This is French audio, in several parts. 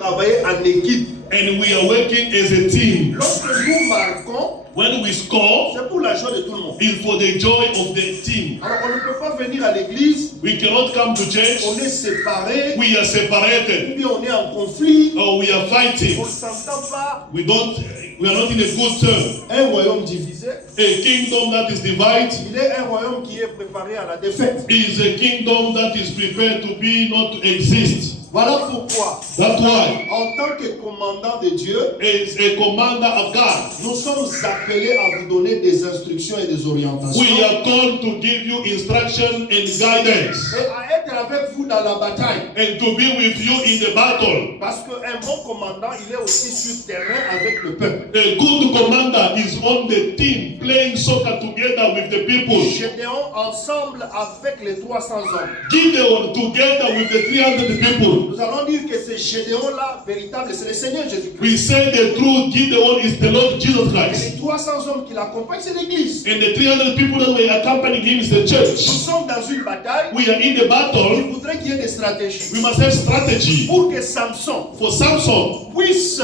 Travailler en équipe. And we are working as a team. Lorsque nous marquons, When we score, c'est pour la joie de tout le monde. it's for the joy of the team. Alors on ne peut pas venir à l'église, We cannot come to church. on est séparés, We are ou separated, bien on est en conflit, or we are fighting. on ne s'entend pas. We are not in a good term. Un royaume divisé, A kingdom that is divided il est un royaume qui est préparé à la défaite. is a kingdom that is prepared to be, not to exist. Voilà pourquoi, That's why, en tant que commandant de Dieu, as a commander of God, nous sommes appelés à vous donner des instructions et des orientations. we are called to give you instruction and guidance, Et à être avec vous dans la bataille. and to be with you in the battle. Parce qu'un bon commandant, il est aussi sur terrain avec le peuple. A good commander is on the team playing soccer together with the people. Gédéon ensemble avec les 300 hommes. Gideon together with the 300 people. Nous allons dire que ce Gédéon-là, véritable, c'est le Seigneur Jésus-Christ. We say the true Gideon is the Lord Jesus Et Christ. les 300 hommes qui l'accompagnent, c'est l'Église. And the 300 people that were accompanying him is the Nous church. sommes dans une bataille. We are in the Il battle. faudrait qu'il y ait des stratégies. We must have strategy. Pour que Samson For Samson, puisse,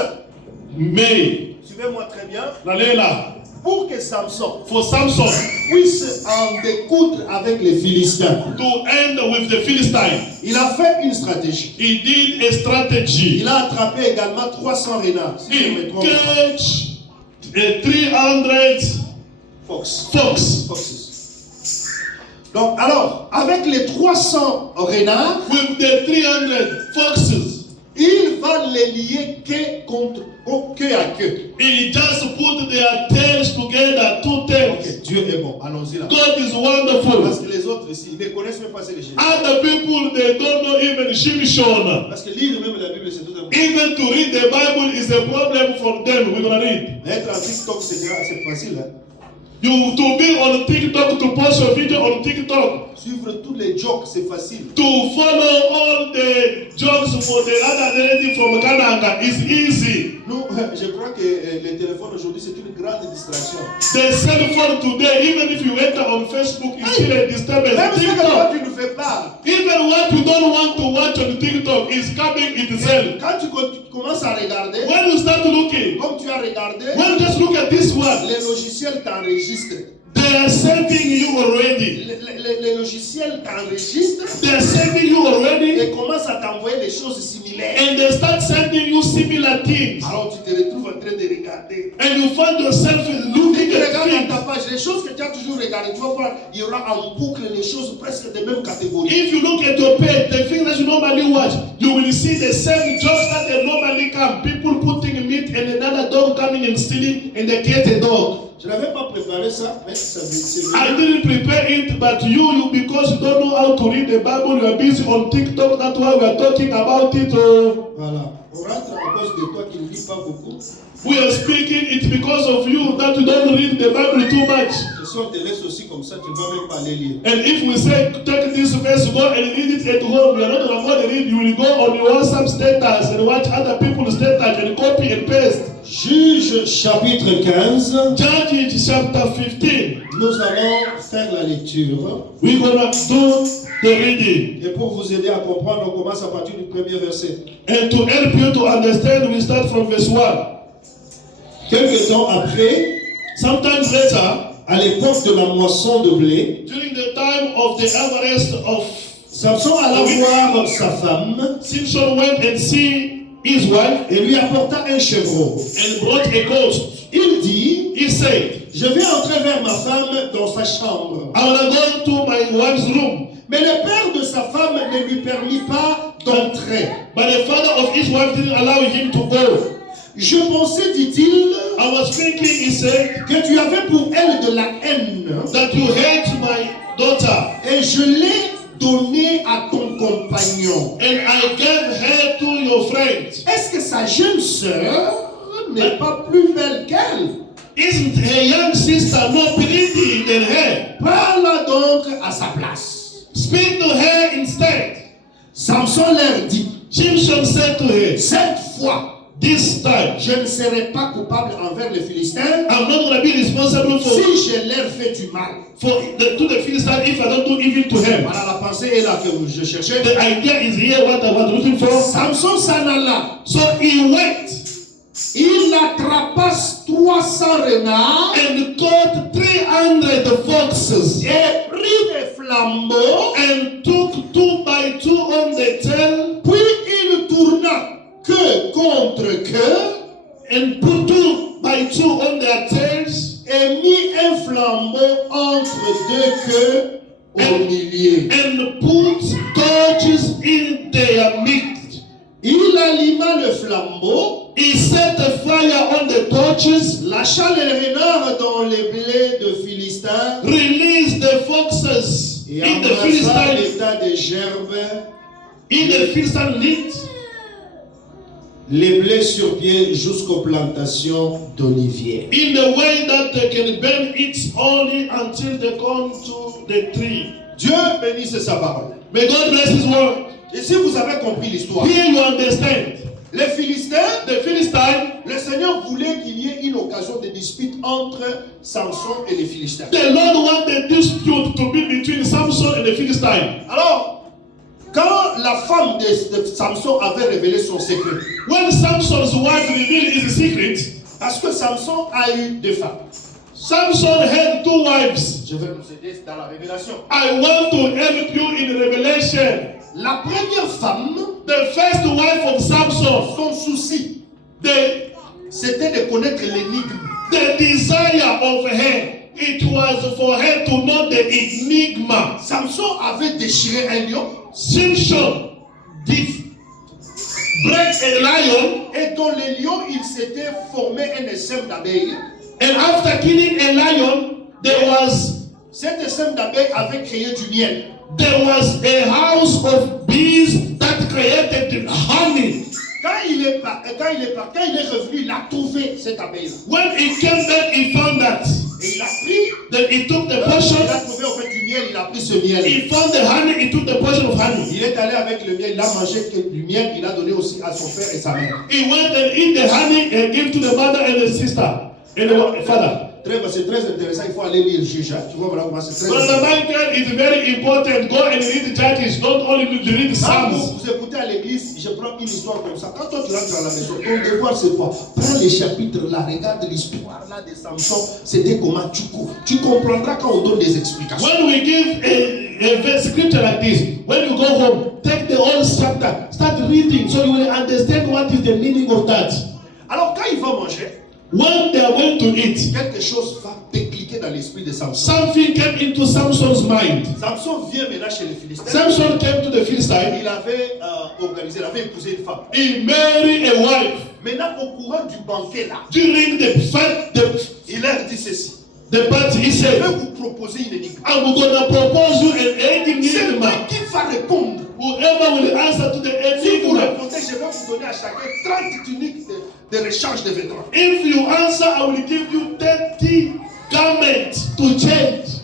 May, suivez-moi très bien, Lalela, pour que Samson for Samson puisse en découdre avec les Philistins, to end with the Philistine, il a fait une stratégie. he did a strategy. Il a attrapé également 300 renards. Si je ne me He trompe pas. catch 300 fox. Foxes. Donc, alors, avec les 300 renards, With the 300 foxes, il va les lier queue à queue. he just put their tails together, two tails. Ok, Dieu est bon. Allons-y là. God is Parce wonderful. que les autres ici, ils ne connaissent même pas ces légendes. Other people, they don't know even Shimshon. Parce que lire même la Bible, c'est tout un peu. Even to read the Bible is a problem for them. We're gonna read. Être en TikTok, c'est facile. Hein? To be on TikTok, to post your video on TikTok, Suivre tous les jokes, c'est facile. to follow all the jokes for the other lady from Kananga is easy. Nous, je crois que les téléphones aujourd'hui, c'est une grande distraction. The cell phone today, even if you enter on Facebook, is still a disturbance. Même ce que toi, TikTok, tu ne fais pas. even what you don't want to watch on TikTok is coming itself. Quand tu commences à regarder, When you start looking, comme tu as regardé, when you just look at this one, les logiciels t'enregistrent. they are saving you already. Les logiciels t'enregistrent They are saving you already, et commencent à t'envoyer des choses similaires. and they start sending you similar things. Alors tu te retrouves en train de regarder. And you find yourself Si looking tu at regardes things. dans ta page, les choses que tu as toujours regardées, tu vas voir, il y aura en boucle les choses presque de même catégorie. If you look at your page, the things that you normally watch, you will see the same jokes that they normally come. People putting meat and another dog coming and stealing, and they get a dog. Je n'avais pas préparé ça, mais ça c'est I didn't prepare it, but you because you don't know how to read the Bible, you are busy on TikTok. That's why we are talking about it. Voilà. On rentre à cause de toi qui ne lis pas beaucoup. We are speaking it because of you that you don't read the Bible too much. Et si on te laisse aussi comme ça, tu ne vas même pas les lire. And if we say take this verse, go and read it at home, you are not going to read. You will go on your WhatsApp status and watch other people's status and copy and paste. Juge chapitre 15. Judges chapter 15. Nous allons faire la lecture. We're gonna do the reading. Et pour vous aider à comprendre, on commence à partir du premier verset. And to help you to understand, we start from verse 1. Quelque temps après, Sometimes later, à l'époque de la moisson de blé, during the time of the harvest of Samson alla voir sa femme Simpson went and see his wife et lui apporta un chevreau. and brought a goat. Il dit, He said, je vais entrer vers ma femme dans sa chambre. I wanna go to my wife's room. Mais le père de sa femme ne lui permit pas d'entrer. But the father of his wife didn't allow him to go. Je pensais, dit-il, I was thinking, he said, que tu avais pour elle de la haine that you hate my daughter, et je l'ai donnée à ton compagnon. and I gave her to your friend. Est-ce que sa jeune sœur n'est pas plus belle qu'elle? Isn't her young sister more pretty than her? Parle donc à sa place. Speak to her instead. Samson leur dit, Simpson said to her, cette fois, this time, je ne serai pas coupable envers les Philistins I'm not going to be responsible for, si je leur fais du mal. to the Philistines if I don't do evil to him. Voilà, la pensée est là que je cherchais. The idea is here what I was looking for. Samson s'en alla. So he went Il attrapa 300 renards and caught 300 foxes et prit des flambeaux. and took 2 by 2 on the tail Puis il tourna queue contre queue and put 2 by 2 on their tails et mit un flambeau entre deux queues au milieu. and put torches in their midst. Il alluma le flambeau, He set a fire on the torches, lâcha les renards dans les blés de Philistins released the foxes et in the embrassa Philistine l'état des gerbes, land, les blés sur pied jusqu'aux plantations d'oliviers. in the way that they can burn it only until they come to the tree. Dieu bénisse sa parole. May God bless His word. Et si vous avez compris l'histoire, Here you understand. les Philistins, The Philistine, le Seigneur voulait qu'il y ait une occasion de dispute entre Samson et les Philistins. the Lord wanted dispute to be between Samson and the Philistine. Alors, quand la femme de Samson avait révélé son secret, When Samson's wife revealed his secret, parce que Samson a eu deux femmes. Samson had 2 wives. Je vais vous aider dans la révélation. I want to help you in Revelation. La première femme, The first wife of Samson, son souci, the c'était de connaître l'énigme. desire of her, it was for her to know the enigma. Samson avait déchiré un lion, Samson did break a lion, et dans le lion, il s'était formé un essaim d'abeilles. and after killing a lion, Cet essaim d'abeilles avait créé du miel. there was a house of bees that created honey. Quand il est revenu, il a trouvé cette abeille. When he came back, he found that. Et il a pris, Then he took the portion. il a trouvé en fait du miel, il a pris ce miel. He found the honey. He took the portion of honey. Il est allé avec le miel, il a mangé du miel, il a donné aussi à son frère et sa mère. He went and eat the honey and gave to the mother and the sister and the father. C'est très intéressant, il faut aller lire Juge. Tu vois, voilà comment c'est très Brother intéressant. Michael, it's very important. Go and read the Judges. Don't only read the Quand Psalms. vous écoutez à l'église, je prends une histoire comme ça. Quand toi tu rentres à la maison, ton devoir c'est quoi? Prends les chapitres là, regarde l'histoire là de Samson, c'était comment tu cours. Tu comprendras quand on donne des explications. When we give a scripture like this, when you go home, take the whole chapter, start reading so you will understand what is the meaning of that. Alors quand il va manger, When they are going to eat, quelque chose va décliquer dans l'esprit de Samson. something came into Samson's mind. Samson vient maintenant chez les Philistins. Samson came to the Philistine. Il avait organisé, il avait épousé une femme. He married a wife. Maintenant, au courant du banquet là, During il leur dit ceci. the party, he Je said, vais vous proposer une énigme. I'm going to propose you an C'est enigma. moi qui va répondre. Whoever will answer to the Si vous enigma, répondez, je vais vous donner à chacun 30 tuniques de rechange de vêtements. if you answer, I will give you 30 garments to change.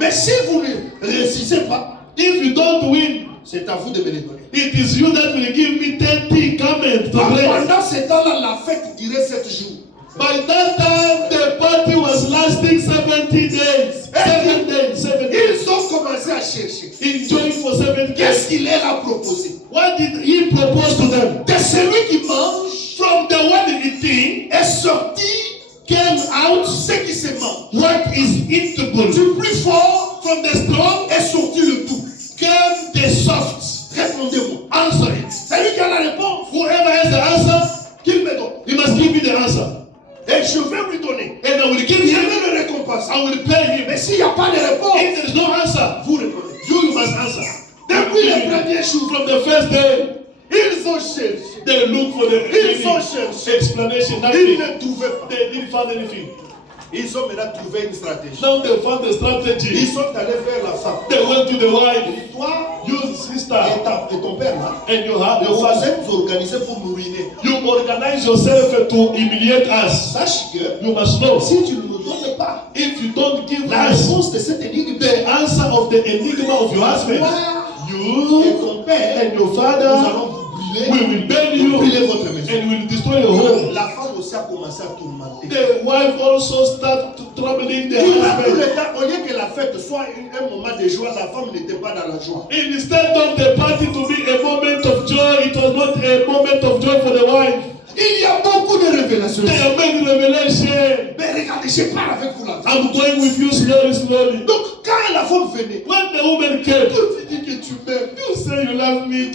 Mais si vous ne réussissez pas, If you don't win, c'est à vous de me les donner. it is you that will give me 30 garments to wear. Pendant ce temps-là, la fête durait 7 jours. By that time, the party was lasting 70 days. 7 days, 7 days. Ils ont commencé à chercher. Enjoying for 7 days. Qu'est-ce qu'il leur a proposé? What did he propose to them? Que celui qui mange From the one eating est sorti came out ce qui se mange. what is eatable. Du plus fort From the strong est sorti le tout. came the soft. Répondez-moi. Answer it. Celui qui a la réponse, Whoever has the answer, qu'il me donne. he must give me the answer. Et je vais lui donner. And I will give Je him, vais le récompenser. I will pay him. Mais s'il n'y a pas de réponse, If there is no answer, vous répondez. you must answer. Depuis le premier jour, From the first day, ils ont cherché. they look for the Ils ont cherché. explanation. Ils Nothing. ne trouvaient pas. They didn't find anything. Ils ont maintenant trouvé une stratégie. Now they found the strategy. Ils sont allés vers la femme. They went to the wife. Toi You sister et ton père là, and you have your vous father. êtes organisés pour nous ruiner. You organize yourself to humiliate us. Sache que You must know. si tu ne nous donnes pas If you don't give la us réponse de cette énigme, the answer of the enigma of your husband, toi et you ton père, and your nous father, allons vous brûler, we will burn vous you brûler votre maison. and will destroy your aussi a commencé à tourmenter. The wife also started troubling the Tout husband. le temps, au lieu que la fête soit un moment de joie, la femme n'était pas dans la joie. Instead of the party to be a moment of joy, it was not a moment of joy for the wife. Il y a beaucoup de révélations. There are many revelations. Mais regardez, je pars avec vous là. I'm going with you slowly. Donc, quand la femme venait, When the woman came, tu dis que tu m'aimes. you say you love me,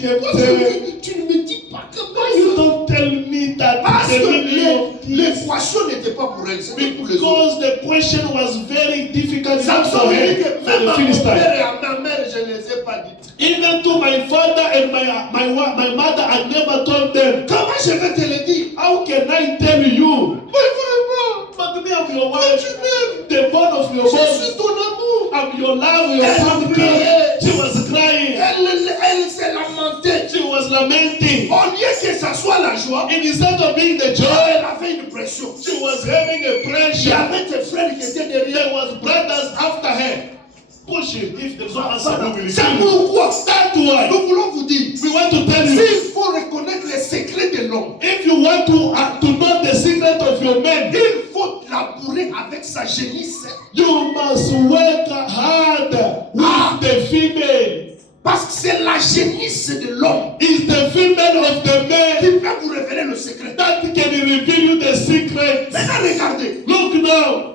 Tu ne me dis pas que you don't tell me that parce the que meaning of this. l'équation n'était pas pour elle, c'était pour les autres. Because the question was very difficult Samson for dit her, que for même the à mon Philistine. père et à ma mère, je ne les ai pas dites. Even to my father and my mother, I never told them. Comment je vais te le dire? How can I tell you? Mais vraiment, But me, I'm your mais wife, tu m'aimes. the bone of your Je bone. suis ton amour. I'm your love, your Elle family. pleurait. She was crying. Elle s'est lamentée. She was lamenting. Au lieu que ça soit la joie, And instead of being the joy, elle avait une pression. she was having a Il y pressure. avait tes frères qui étaient derrière. There was brothers after her. Pushing. If there's no answer, we will C'est see. pourquoi That's why nous voulons vous dire, we want to tell you. s'il faut reconnaître les secrets de l'homme, If you want to know the secret of your man, il faut labourer avec sa génisse. you must work hard with the female. Parce que c'est la génisse de l'homme It's the female of the qui man peut vous révéler le secret. that can reveal you the secret. Maintenant, regardez Look now,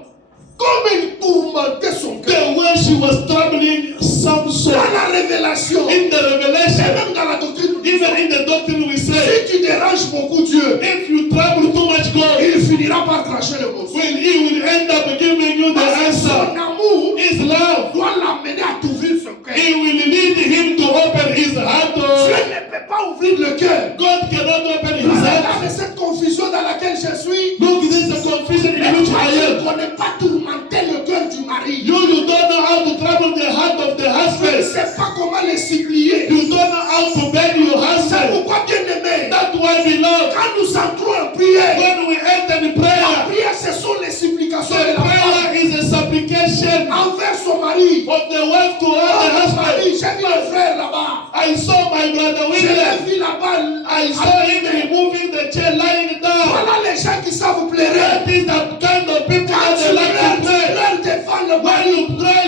comme il tourmentait son cœur. the way she was troubling Samson. Dans la révélation, et In the revelation, même dans la doctrine, even in the doctrine we say, si tu déranges beaucoup Dieu, if you trouble too much God, il finira par trancher le morceau. he will end up giving you the Parce que answer. son amour His love, doit l'amener à t'ouvrir son cœur. he will lead him to open his heart. Dieu ne peut pas ouvrir le cœur. God cannot open his heart. Regardez cette confusion dans laquelle je suis. Look, this is the confusion in which Toi, I tu ne am. connais pas tourmenter le cœur du mari. You don't know how to trouble the heart of the Tu ne husband. sais pas comment les supplier. You don't know how to beg your C'est husband. pourquoi, bien aimé, That's why, beloved, quand nous entrons en prière, when we enter the la prayer, prière, ce sont les supplications de the la femme prayer is a supplication envers son mari. of the wife to her Oh, husband. mari, j'ai vu un frère là-bas. I saw my brother Je l'ai William. vu là-bas. I saw him removing the chair, lying down. Voilà les gens qui savent pleurer. That is the kind of people Quand that tu they like to pray. pleures devant le When mari.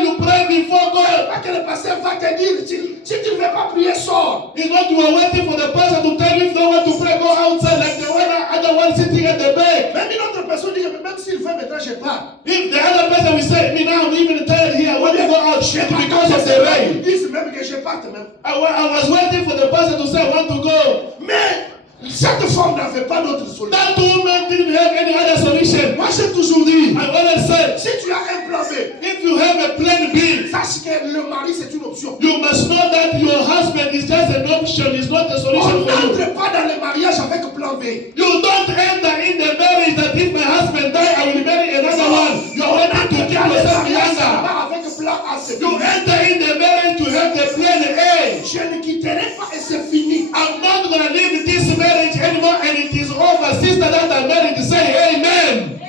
you pray before God. Pas que le pasteur va te dire, si tu ne veux pas prier, sors. It's not you are waiting for the pastor to tell you if you don't want to pray, go outside like the other one sitting at the bed. Même une autre personne dit que même s'il fait maintenant, je pars. If the other person will say, me now, I'm even tired here, I want to go out because of the rain. Ils disent même que je parte même. I was waiting for the pastor to say, I want to go. Mais cette femme n'avait pas d'autre solution. That woman didn't have any other solution. Moi, j'ai toujours dit, I always said, si tu as un plan B, if you have a plan B, sache que le mari, c'est une option. you must know that your husband is just an option, it's not a On solution for you. n'entre pas dans le mariage avec plan B. You don't enter in the marriage that if my husband die, I will marry another one. You are ready to keep yourself younger. Avec plan A, c'est You fini. enter in the marriage to have the plan A. Je ne quitterai pas et c'est fini. I'm not going to leave this marriage anymore and it is over. Sister that are married, say amen.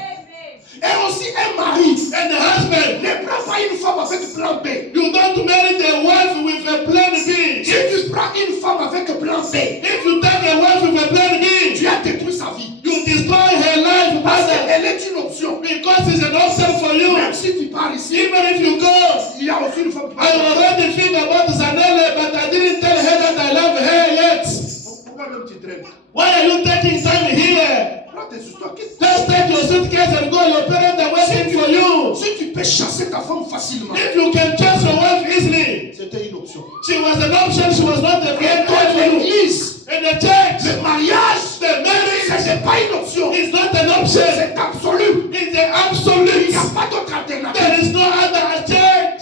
Et aussi un mari And the husband, ne prend pas une femme avec plan B. you don't marry the wife with a plan B. Si tu prends une femme avec plan B, If you take a wife with a plan B, tu as détruit sa vie. you destroy her life Parce brother, qu'elle est une option. because it's an option for you. Même si tu pars ici, Even if you go, il y a aussi une femme qui I already think about Zanele, but I didn't tell her that I love her yet. Pourquoi même tu traînes? Why are you taking time here? Prends tes histoires. Just take your suitcase and go. Your parents are waiting for you. Si tu peux chasser ta femme facilement, If you can chase your wife easily, c'était une option. she was an option. She was not a great wife for you. L'église, In the church, le mariage, the marriage ce n'est pas une option. is not an option. C'est absolu. It's an Il absolute. n'y a pas d'autre alternative. There is no other church.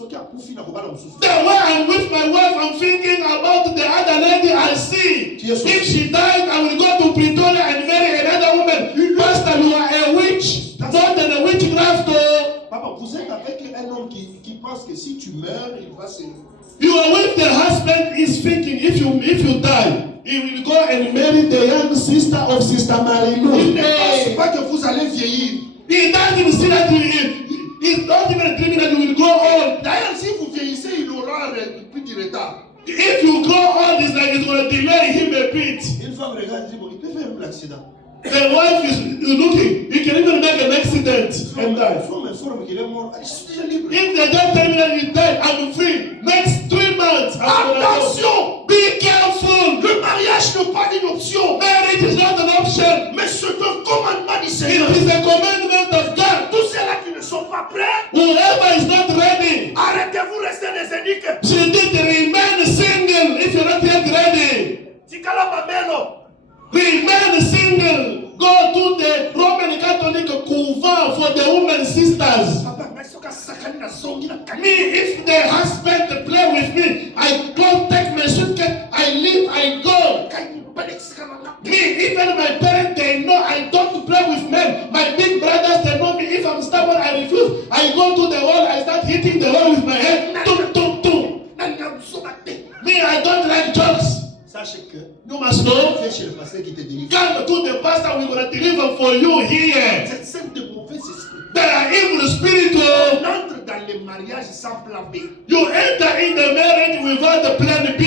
The way I'm with my wife, I'm thinking about the other lady I see. Yes, sir. If she died, I will go to Pretoria and marry another woman. Pastor, you are a witch, not a witchcraft. Papa, vous êtes avec un homme qui pense que si tu meurs, il va se... You are with the husband is thinking if you die, he will go and marry the young sister of Sister Marino. Il ne pense pas que vous allez vieillir. He doesn't see that he's not even dreaming that you will grow old. D'ailleurs, si vous vieillissez, il aura un peu de retard. If you grow old, it's like it's going to delay him a bit. Une femme regarde et dit, bon, il peut faire un accident. The wife is looking. He can even make an accident and die. Si on m'informe qu'il est mort, je suis déjà libre. If they don't tell me that he died, I'm free. Next 3 months. Attention! Be careful. Le mariage n'est pas une option. Marriage is not an option. Mais c'est un commandement du Seigneur. It is a commandment of God. Tous ceux-là qui ne sont pas prêts, Whoever is not ready, arrêtez-vous, restez des éniques. she did remain single if you're not yet ready. Tikala mamelo. Remain single. Go to the Roman Catholic couvent for the women sisters. Me, if the husband play with me, I go take my suitcase, I leave, I go. Me, even my parents, they know I don't play with men. My big brothers, they know me. If I'm stubborn, I refuse. I go to the wall, I start hitting the wall with my head. Tum, tum, tum. Me, I don't like jokes. Sachez que You must know. viens chez le pasteur qui te délivre. Come to the pastor, we're going to deliver for you here. Cette scène de mauvais esprit. There are evil spirits. On entre dans le mariage sans plan B. You enter in the marriage without the plan B.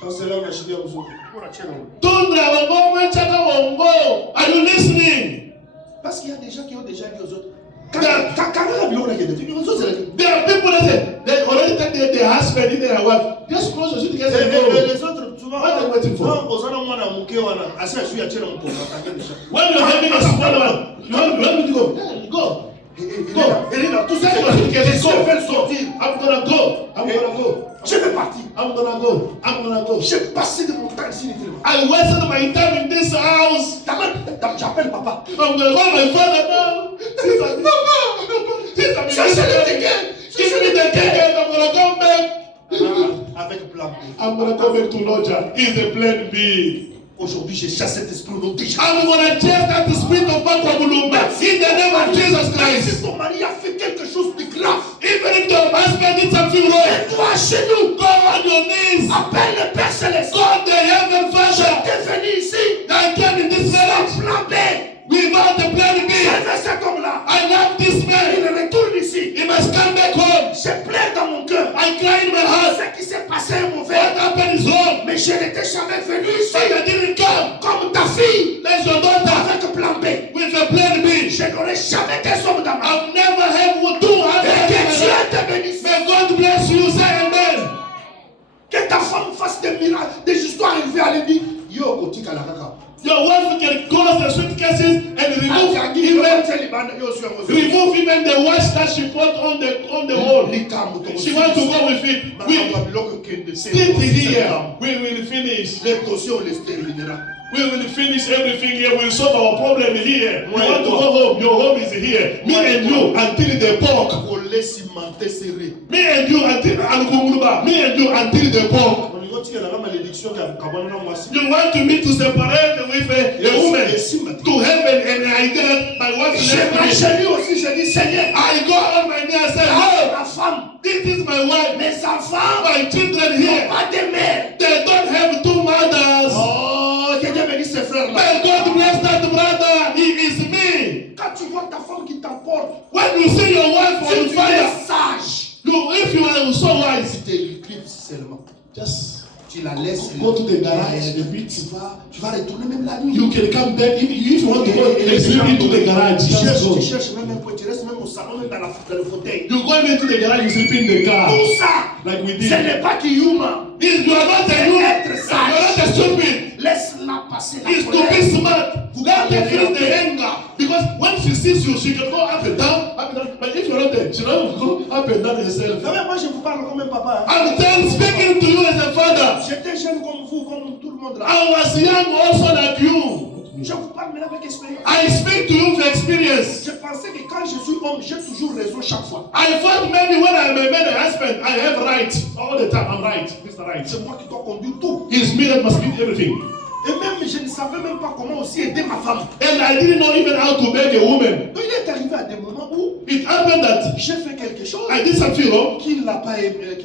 Chancellor Machidia Ouzou. Pour la chaîne. Tundra wongo chaka wongo. Are you listening? Parce qu'il y a des gens qui ont déjà dit aux autres. There are people that say they already take their husband in their wife. Just close your shit together and go. Les autres, souvent, What are you waiting for? When you're having a small one, you want me to go? Yeah, go. Go. Tout ça, je vais sortir. I'm gonna go. I'm gonna go. Je vais partir. I'm gonna go. I'm gonna go. J'ai passé de mon temps ici. I wasted my time in this house. J'appelle papa. I'm gonna call my father now. Cherchez le ticket. Give me the ticket. I'm gonna come back. Avec plan B. I'm gonna come back to Loja. It's a plan B. Aujourd'hui, je chasse cet esprit au nom de Jésus. I'm gonna chase that spirit of Bakwabulumba in the name of Jesus Si Christ. ton mari a fait quelque chose de grave, Even if your husband did something wrong, mets-toi à genoux. go on your knees. Appelle le Père Céleste. God the Heaven Father. T'es venu ici. I came in this village Plan B. without the plan B. J'aime cet homme-là. I love this Il man. retourne ici. He must come back home. Je pleure dans mon cœur. I cry in my heart. Ce qui s'est passé est mauvais. What happened is wrong. Mais je n'étais jamais venu ici. But I didn't come. Comme ta fille. That's your daughter Avec plan B. with a plan B. Je n'aurai jamais des hommes dans ma vie. I've never had 2 Et que husbands. Dieu te bénisse. May God bless you. Say amen. Que ta femme fasse des miracles, des histoires élevées à l'église. Yo, kotika la kaka. Your wife can close the suitcases and remove even the watch that she put on the wall. She wants to go with it. We sit here. We will finish. We will finish everything here. We'll solve our problem here. We want to go home. Your home is here. Me and you until the pork. Me and you until the pork. You want me to separate with a woman to heaven, and I did my wife left me. I go on my knee and say, no, this is my wife. My children here, they don't have 2 mothers. May God bless that brother. He is me. When you see your wife on fire, if you are so wise, just tu la laisses, go to the garage, the beat. Tu vas retourner même la nuit. You can come back if you want to go and sleep into the garage. Tu cherches même un peu, tu restes même au salon, même dans le fauteuil. You go into the garage, you sleep in the car. Tout ça, like we ce did. n'est pas qui humain. You are not a you. You are not a stupid. Laisse-la passer la It's to colère. be smart. Let her feel the anger. Because when she sees you, she can go up and down, up and down. But if you're not there, she don't go up and down herself. Moi, je vous parle comme un papa. I'm then speaking to you as a father. J'étais jeune comme vous, comme tout le monde là. I was young also like you. Je vous parle maintenant avec expérience. I speak to you for experience. Je pensais que quand je suis homme, j'ai toujours raison chaque fois. I thought maybe when I'm a man and husband, I have right. All the time, I'm right. Mr. Right. C'est moi qui dois conduire tout. It's me that must be everything. Et même, je ne savais même pas comment aussi aider ma femme. And I didn't know even how to beg a woman. Donc, il est arrivé à des moments où It happened that j'ai fait quelque chose I did something wrong qu'elle n'a pas aimé.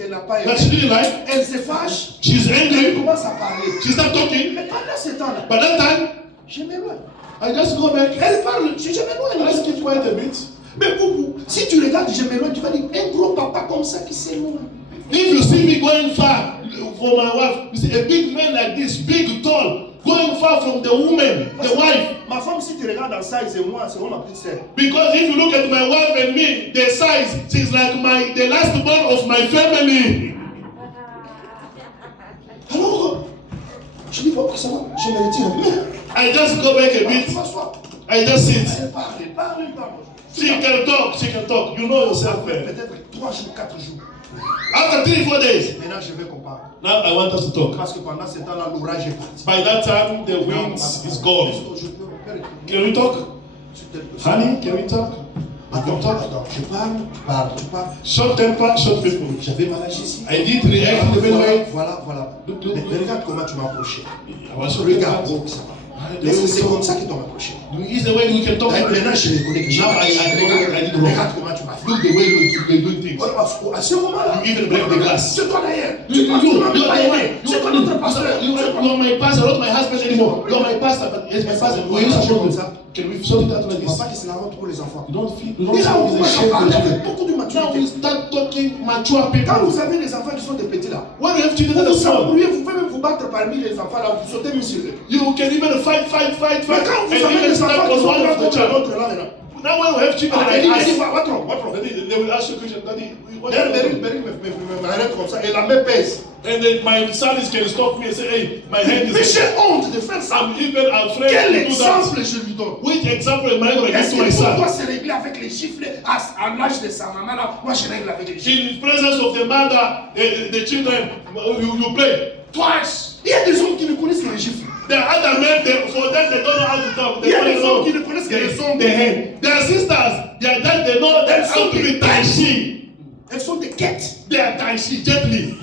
that she didn't like. Elle se fâche. She's Elle angry. commence à parler. She started talking. Mais pendant ce temps-là, But that time, je m'éloigne. I just go back. Elle parle, je I m'éloigne. just keep quiet a bit. Mais beaucoup, si tu regardes, je m'éloigne, tu vas dire un gros papa comme ça qui s'éloigne. If you see me going far for my wife, you see a big man like this, big, tall, going far from the woman, the wife. Ma femme, si tu regardes en size et moi, c'est ma petite sœur. Because if you look at my wife and me, the size, she's like the last born of my family. Alors, je dis, pourquoi ça va? Je me retire un peu. I just go back a bit. I just sit. Elle parle. She can talk. You know yourself. Peut-être 3 jours, 4 jours. After 3-4 days. Maintenant, je vais qu'on parle. Now I want us to talk. Parce que pendant ce temps-là, l'orage est parti. By that time, the wind is gone. Can we talk? Honey, can we talk? Attends, je parle. Short temper, short people. J'avais mal agi ici. I did react in the same way. Voilà. Mais regarde comment tu m'as approché. I was so Regarde, ça va. C'est comme ça qu'ils t'ont approché. Is the way we can talk. Maintenant, je les connais. Now I did wrong. Regarde comment tu m'as fait. Look the way you do things. À ce moment-là, You even break the glass. c'est toi d'ailleurs. You C'est toi notre pasteur. are my pastor, not my husband anymore. You are my pastor, but yes, my pastor. Oui, ça comme ça. Can we sort it out like Tu ne vois this? pas que c'est la honte pour les enfants. You don't feel. You don't Et là, on feel commence the à shame parler for avec children. beaucoup de Now we maturité. start talking mature Quand people. vous avez des enfants qui sont des petits là, When we have children that vous are small, s'embrouillez, vous pouvez même vous battre parmi les enfants là, vous sautez même sur eux. you can even fight. Mais quand vous And avez even des start enfants on qui sont one là of the contre child. l'autre là maintenant. Now when we have children, Ah, they elle dit, ask. what's wrong? They will ask you a question, Daddy. What Beryl m'arrête comme ça et la main pèse. And then my son can stop me and say, hey, my hand Mais is. j'ai honte de faire ça. I'm even afraid Quel to do that. exemple je lui donne? Which example am I going to give Est-ce to my que pour son? toi c'est réglé avec les gifles à l'âge de sa maman là? Moi je règle avec les gifles. In the presence of the mother, the children, you play. Twice. Il y a des hommes qui ne connaissent que les gifles. The other men, for them, they don't know how to talk. Il y They a des don't hommes know qui ne connaissent que les the hommes. hand. Their sisters, their dad, they know how to be taishi. Elles sont des quêtes. They are taishi gently.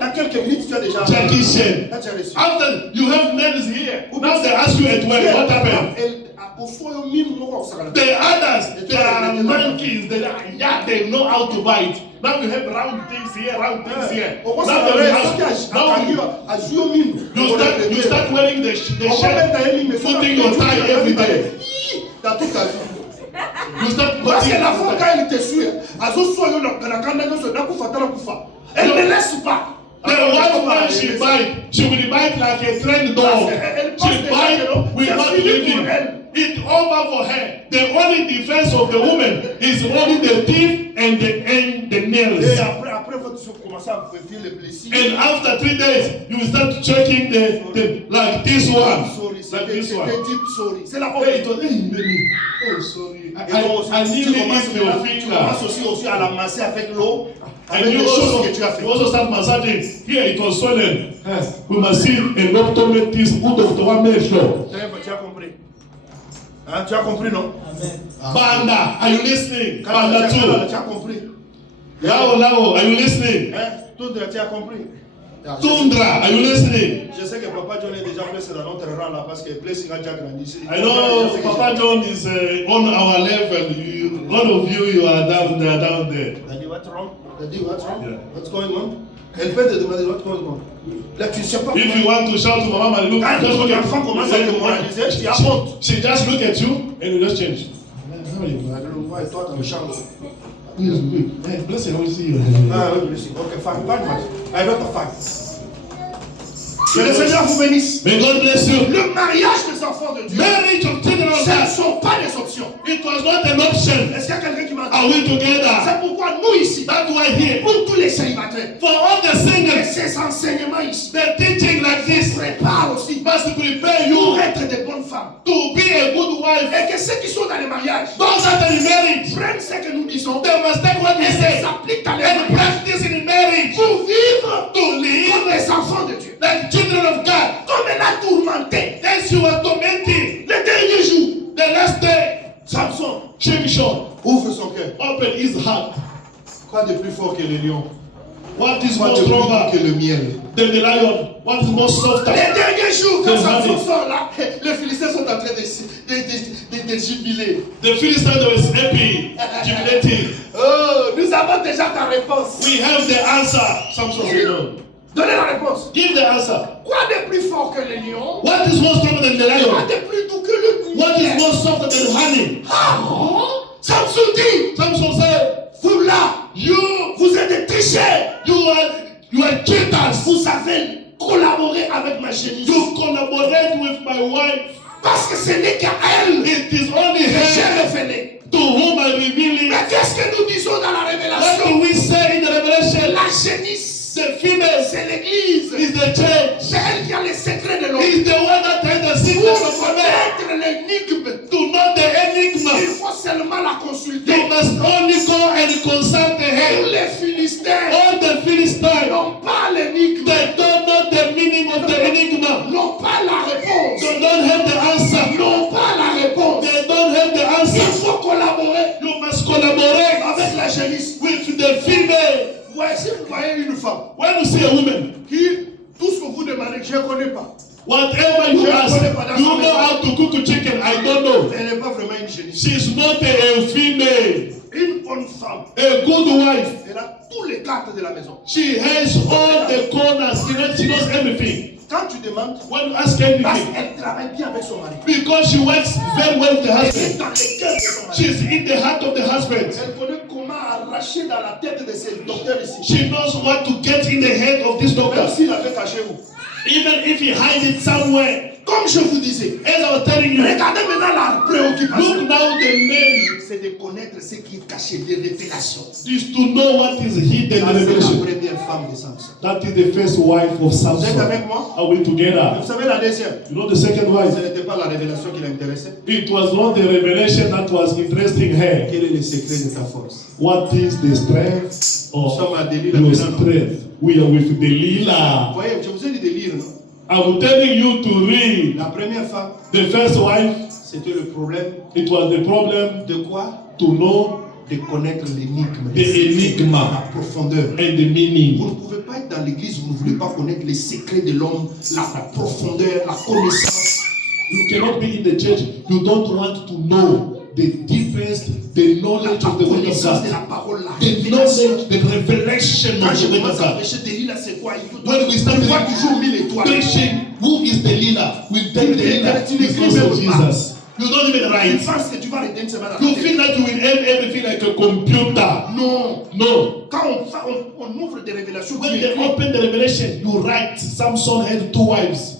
Dans quelques minutes, tu as déjà. Jackie Chan. Là, tu as reçu. After you have nails here, now they ask you at work, what happened? The others, they are monkeys, they know how to bite. Now you have round things here, round things here. Now they will ask, you start wearing the shirt, putting your tie every day. Dans toute ta vie. You start Parce que putting la fois quand elle te suit, elle ne laisse pas. the wife when she bite, she will bite like a trained dog. She bite without leaving. It's over for her. The only defense of the woman is only the teeth and the nails. Et après vous commencez à vérifier les blessures. And after 3 days, you will start checking the like this one, like this one. C'est la Hey, it was, hey, baby. Oh, sorry. I nearly missed your Tu finger. commences aussi à la masser avec l'eau. And Avec you les choses que tu as also, fait. you also start massaging. Here it was swollen. We must see a doctor make this. Who doctor want make sure? Tu as compris? Hein, tu as compris, non? Banda, are you listening? Banda Tu too. as compris? Lao, are you listening? Hein? Tundra, tu as compris? Tundra, are you listening? Je sais que Papa John est déjà placé dans notre rang là parce que Blessing a déjà grandi. I know Papa John is on our level. All of you are down there, Daddy, what's wrong? Daddy, what's wrong? Yeah. What's going on? Elle peut te demander what's going on. Là, tu ne sais pas. If you want to shout to Mama, look, Quand just look at l'enfant commence à te moraliser, tu as honte. She just look at you and you just change. Et toi, tu me changes. Hey, blessing, I will see you. Ah oui, Blessing. Ok, fine, I don't fight. Que le Seigneur vous bénisse. May God bless you. Le mariage des enfants de Dieu, Marriage of children of ce ne God. sont pas des options. It was not an option. Est-ce qu'il y a quelqu'un qui m'a Are dit? we together? C'est pourquoi nous ici, That's why here, pour tous les célibataires, for all the et singers, ces enseignements ici, the teaching like this prépare aussi must prepare pour you être des bonnes femmes. to be a good wife. Et que ceux qui sont dans les mariages Those that are in marriage, prennent ce que nous disons they must take what we et say s'appliquent dans les and mariages practice in marriage pour vivre to comme live les enfants de Dieu. like children of God. Comme elle a tourmenté As you are tormenting le dernier jour, the last day, Samson Shimshon, ouvre son cœur. open his heart. Quoi de plus fort que le lion? What is Quoi more de plus doux stronger que le miel? than the lion? What is more softer? Les derniers jours, quand The Samson honey. sort là, les Philistins sont en train de jubiler. The Philistines was happy, jubilating. Oh, nous avons déjà ta réponse. We have the answer. Samson said no. Donnez la réponse. Give the answer. Quoi de plus fort que le lion? What is more stronger than the Quoi lion? de plus doux que le What miel? is more softer than honey? Ah, Samson dit, Samson said, vous là, vous êtes des tricheurs. you are cheaters. Vous avez collaboré avec ma génie. You collaborate connect with my wife. Parce que ce n'est qu'à elle It is only que j'ai her révélé. to whom I reveal it. Mais qu'est-ce que nous disons dans la What révélation? do we say in the revelation? La génisse, The female c'est l'église. is the church. C'est elle qui a les secrets de l'homme. Is the one that has the secret Pour of the man. connaître l'énigme, To know the enigma, il faut seulement la consulter. you must only go and consult the Tous head. les Philistins All the Philistines, n'ont pas l'énigme, they don't know the meaning of the enigma. n'ont pas la réponse, They don't have the answer. n'ont pas la réponse. They don't have the Il answer. faut collaborer You must collaborate avec la génisse. with the female. Ouais, si vous voyez une femme When you see a woman, qui, tout ce que vous demandez, je ne connais pas. whatever you ask, you know how to cook a chicken. I don't know. Elle n'est pas vraiment une génisse. She's not a female. Une bonne femme, A good wife. elle a tous les cartes de la maison. She has all the corners. She knows everything. Quand tu demandes, When you ask parce anything, qu'elle travaille bien avec son mari. because she works very well with the Elle est husband. dans les cœurs de son mari. She's in the heart of the husband. Elle connaît comment arracher dans la tête de ces docteurs ici. She knows what to get in the head of this Même doctor. s'il avait caché où. Even if he hides it somewhere. Comme je vous disais, As I was telling you, regardez maintenant la préoccupation. look now the name C'est de connaître ce qui est caché des révélations. is to know what is hidden Ça, in the c'est la revelation. première femme de Samson. That is the first wife of Vous êtes Samson. avec moi? Are we together? Vous savez la deuxième? You know the second wife? Ce n'était pas la révélation qui l'intéressait. It was not the revelation that was interesting her. Quel est le secret de ta force? What is the strength Nous of sommes à Delilah your maintenant. strength? We are with Vous Delilah. voyez, je vous ai dit de lire, non? I'm telling you to read. La première femme, The first wife, c'était le problème it was the problem de quoi? to know De connaître l'énigme. the enigma La profondeur. and the meaning. Vous ne pouvez pas être dans l'église, vous ne voulez pas connaître les secrets de l'homme, la profondeur, la connaissance. You cannot be in the church. You don't want to know the deepest, the knowledge La of the word of connaissance de God. la parole, la The révélation. knowledge, the revelation Quand of je the word commence of à God. prêcher Delilah, c'est quoi? Il faut When we start on voit toujours 1000 étoiles. preaching, who is Delilah? We take Delilah Tu n'écris because même of pas. Jesus. You don't even Tu write. penses que tu vas arrêter une semaine à la You tête. feel that you will have everything like a computer. Non. No. Quand on ouvre des révélations, When tu they écris. open the revelation, you write. Samson had 2 wives.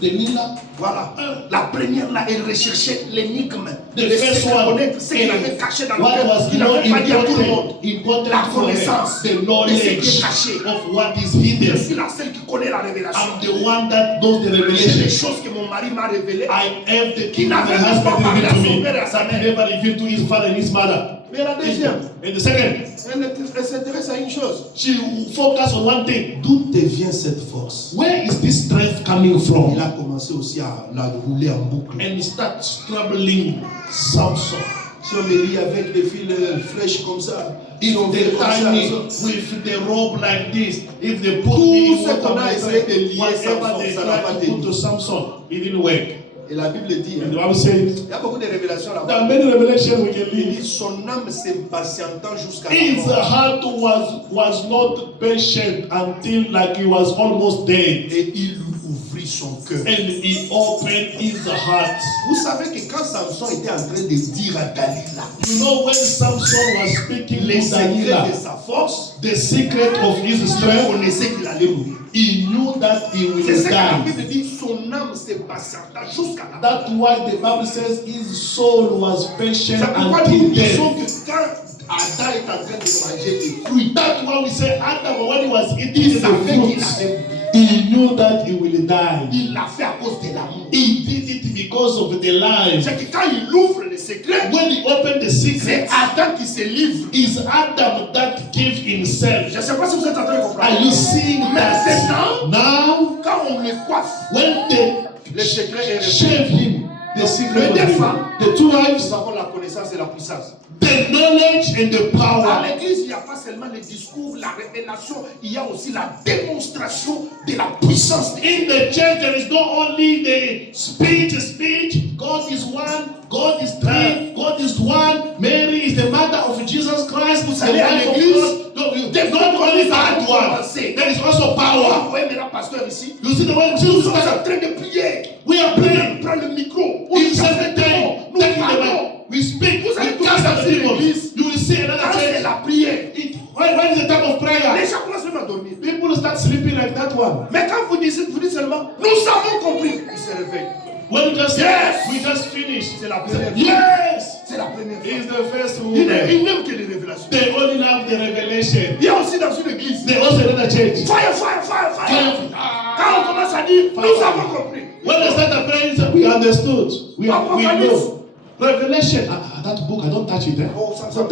Delilah. Voilà. La première là, elle recherchait l'énigme. The Le first secret, one, connaître ce qu'il avait caché dans le what cœur. was Il more n'avait pas dit à tout le monde. important La for her, connaissance the de ce qui est knowledge caché. of what is Je hidden. suis la seule qui connaît la révélation. I'm the one that knows the J'ai des revelation. choses que mon mari m'a révélées. I have the Qui king of n'avait my même husband pas parlé à revealed to son me père et à sa that he mère. never revealed to his father and his mother. Mais la deuxième, And the second, elle s'intéresse à une chose. she focused on one thing. D'où te vient cette force? Where is this strength coming from? Il a commencé aussi à la rouler en boucle. And start struggling Samson. Si on me lit avec des fils fraîches comme ça, If on they fait comme tie ça, me ça. with the rope like this, if they put Tout me in ce water qu'on a like essayé that, de lier whatever Samson, they ça n'a pas tried to put tenu. to Samson, it didn't work. Et la Bible dit, And the hein, Bible says, il y a beaucoup de révélations there are là-bas. many revelations we can Il read. dit, son âme s'impatientant jusqu'à la His mort. heart was not patient until like he was almost dead. Et il ouvrit son cœur. And he opened his heart. Vous savez que quand Samson était en train de dire à Dalila You know when Samson was speaking les to secrets Delilah, de sa force, the secret of his il strength, connaissait qu'il allait mourir. he knew that he will C'est ce que la die. Bible dit, son âme s'impatienta jusqu'à la mort. That's why the Bible says his soul was patient C'est pourquoi until nous disons death. que quand Adam est en train de manger des fruits, That's why we say Adam, when he was il eating the savait qu'il fruits, allait mourir. he knew that he will die. Il l'a fait à cause de l'amour. He did it because of the life. C'est que quand il ouvre le secret, When he opened the c'est secret, Adam qui se livre. it's Adam that gave himself. Je ne sais pas si vous êtes en train de comprendre. Are you seeing that? Maintenant, Now, quand on le coiffe, when they le secret est révélé. shave him, the secret les of deux him, femmes, the 2 nous wives, avons la connaissance et la puissance. the knowledge and the Dans power. l'église, il n'y a pas seulement le discours, la révélation, il y a aussi la démonstration de la puissance. In the church, there is not only the speech. God is one, God is three, God is one. Mary is the mother of Jesus Christ, the savez, à wife of l'église, God. No, not only that one, there is also Vous power. voyez maintenant, pasteur ici, You see the way nous Jesus sommes en started? train de prier. We are praying. Prends le micro. In 7 days, Nous taking the parlons. mic. We speak. Vous allez We cast out the trouver demons. l'église. You will see another Quand c'est church. la prière, When is the time of prayer? les gens commencent même à dormir. People start sleeping like that one. Mais quand vous dites seulement, nous avons compris. we just finished. C'est la première fois. Yes! C'est la première fois. He's the first Il woman. n'aime que les révélations. They only love the revelation. Il y a aussi dans une église. They also in the church. Fire, fire, fire, fire. Fire. Quand on commence à dire, nous avons compris. When they start praying, we understood. We know. Revelation. That book, I don't touch it. Oh, ça me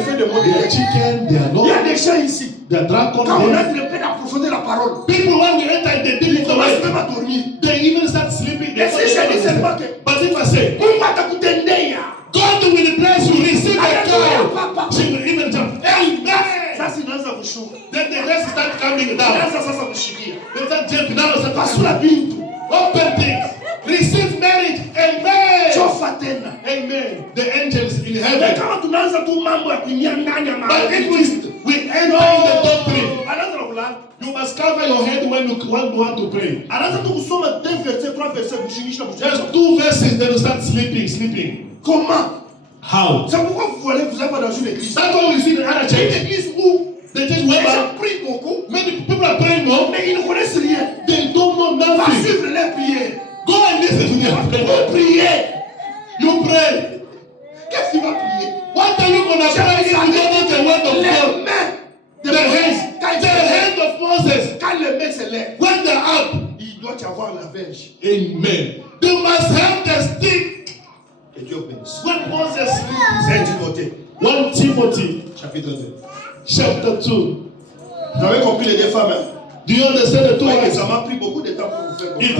fait de mots They are de chicken, they are Il y a not. des gens ici. They are dragon. Quand on entre en train d'approfondir la parole, People, when we enter the deep ils of the commencent word, même à dormir. they even start sleeping. Et si je dis seulement que But if I say, on va t'écouter Ndeya, God will bless you, receive a cow, she will even jump. ça Amen. c'est dans un bouchon. Then the rest start coming Ça, down. ça vous chie. They start jumping down. Start Pas sous la Bible. open things. Receive marriage. Amen. Chofa tena. Amen. The angels in Mais heaven. kama tunaanza tu mambo ya kuingia ndani ya But if maandiko, we enter in the doctrine, anaanza na kulala. you must cover your head when you want to pray. Anaanza tu kusoma 2 versets, 3 versets kushingisha kushingisha. Just 2 verses, then you start sleeping. Comment? How? C'est pourquoi vous allez vous êtes pas dans une église. That's what we see in other Une church. église où The church les where gens prient beaucoup, many people are praying more, mais ils ne connaissent rien. they don't know Va nothing. suivre les prières. Go and listen to their Vous prayer. priez. You pray. Qu'est-ce qu'il va prier? What are you going to pray if you don't know the word of Les God? mains de The Moïse, hand, quand il the se lève, hand of Moses, quand les mains se lèvent, when they're up, il doit y avoir la verge. amen. They must have the stick. Que Dieu bénisse. When Moses, 1 Timothée, 1 Timothy chapitre 2. chapter 2. Vous avez compris les deux femmes, hein? Do you understand the two Ouais, words? ça m'a pris beaucoup de temps pour vous faire comprendre.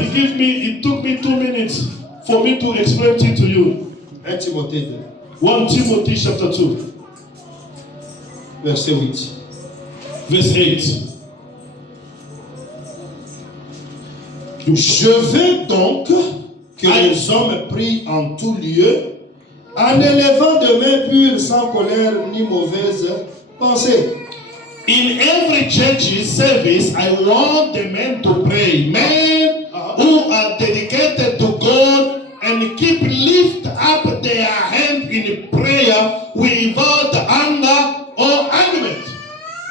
It took me 2 minutes for me to explain it to you. 1 Timothée 2, 1 Timothy chapter 2, verset 8. verse 8. Je veux donc que les hommes prient en tout lieu, en élevant de mains pures, sans colère ni mauvaise pensée. In every church's service, I want the men to pray. Men who are dedicated to God and lift up their hand in prayer without anger or argument.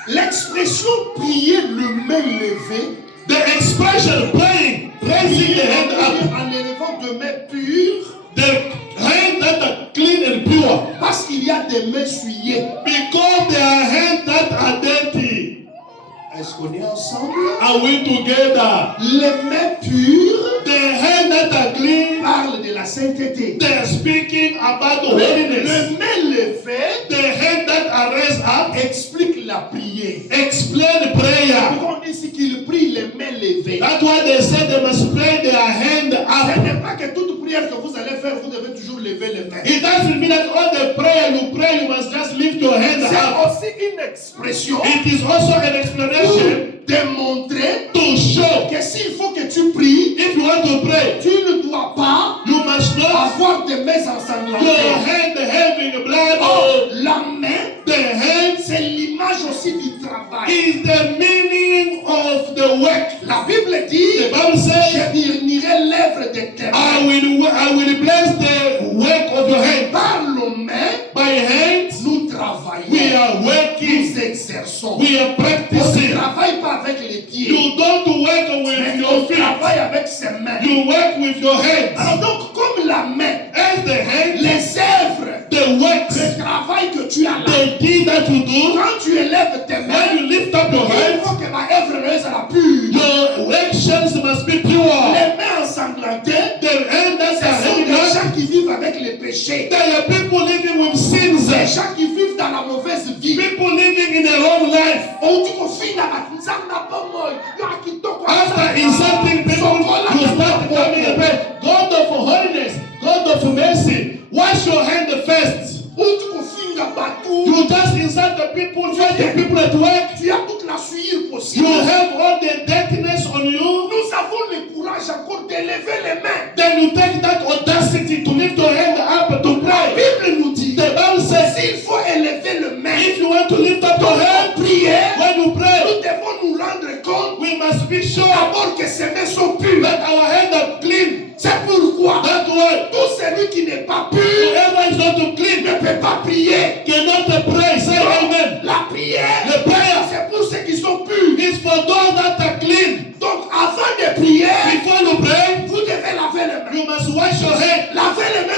L'expression prier le main levée, The expression praying, raising the hand up, en élevant de mains pures, the hand that are clean and pure, parce qu'il y a des mains souillées. because they are hands that are dirty. Est-ce qu'on est ensemble? Are we together? Les mains pures The hands that are clean, parlent de la sainteté. they are speaking about the holiness. Le main levée The hands that are raised up explique la prière. explain prayer. Pourquoi on dit ici qu'ils prient les mains levées? That's why they said they must pray their hand Ce up. n'est pas que toute prière que vous allez faire, vous devez toujours lever les mains. It doesn't mean that all the prayer you pray, you must just lift your hand C'est up. aussi une expression It is also an explanation pour démontrer to show que s'il faut que tu pries, if you want to pray, tu ne dois pas you must not avoir des mains your ensanglantées. hand having blood. Oh, la main, The hand c'est l'image aussi du travail. is the meaning of the work. La Bible dit, The Bible says, je bénirai l'œuvre de tes mains. I will bless the work of your hand. Par nos mains, By hands, nous travaillons. we are working. Nous exerçons. We are On ne practicing. travaille pas avec les pieds, You don't work with mais your on feet. travaille avec ses mains. You work with your hands. Alors donc, comme la main, As the hand, les œuvres, the works, le travail que tu as là, the deed that you do, quand tu élèves tes mains, when you lift up your il hands, faut que ma œuvre reste à la pure. your actions must be pure. Les mains ensanglantées, The hand that ce are sont having des us, gens qui vivent avec les péchés. there are people living with sins. Des gens qui vivent dans la mauvaise vie. People living in the wrong life. On dit qu'on finit dans la nzamba pas moi. Yo akitoko. After insulting people, you start coming and pray, God of holiness, God of mercy, wash your hand first. On dit qu'on finit dans bateau. You just insult the people, fight the people at work. Tu as toute la souillure You possible. have all the dirtiness on you. Nous avons le courage encore d'élever les mains. Then you take that audacity to lift your hand up to La pray. Bible nous dit, The Bible says, s'il faut élever le main, if you want to lift up your hand, pour prier, when you pray, nous devons nous rendre compte we must be sure d'abord que ces mains sont pures. that our hands are clean. C'est pourquoi That's why tout celui qui n'est pas pur whoever is not clean ne peut pas prier. cannot pray. Say amen. La prière, The prayer c'est pour ceux qui sont purs. is for those that are clean. Donc avant de prier, Before you pray, vous devez laver les mains. you must wash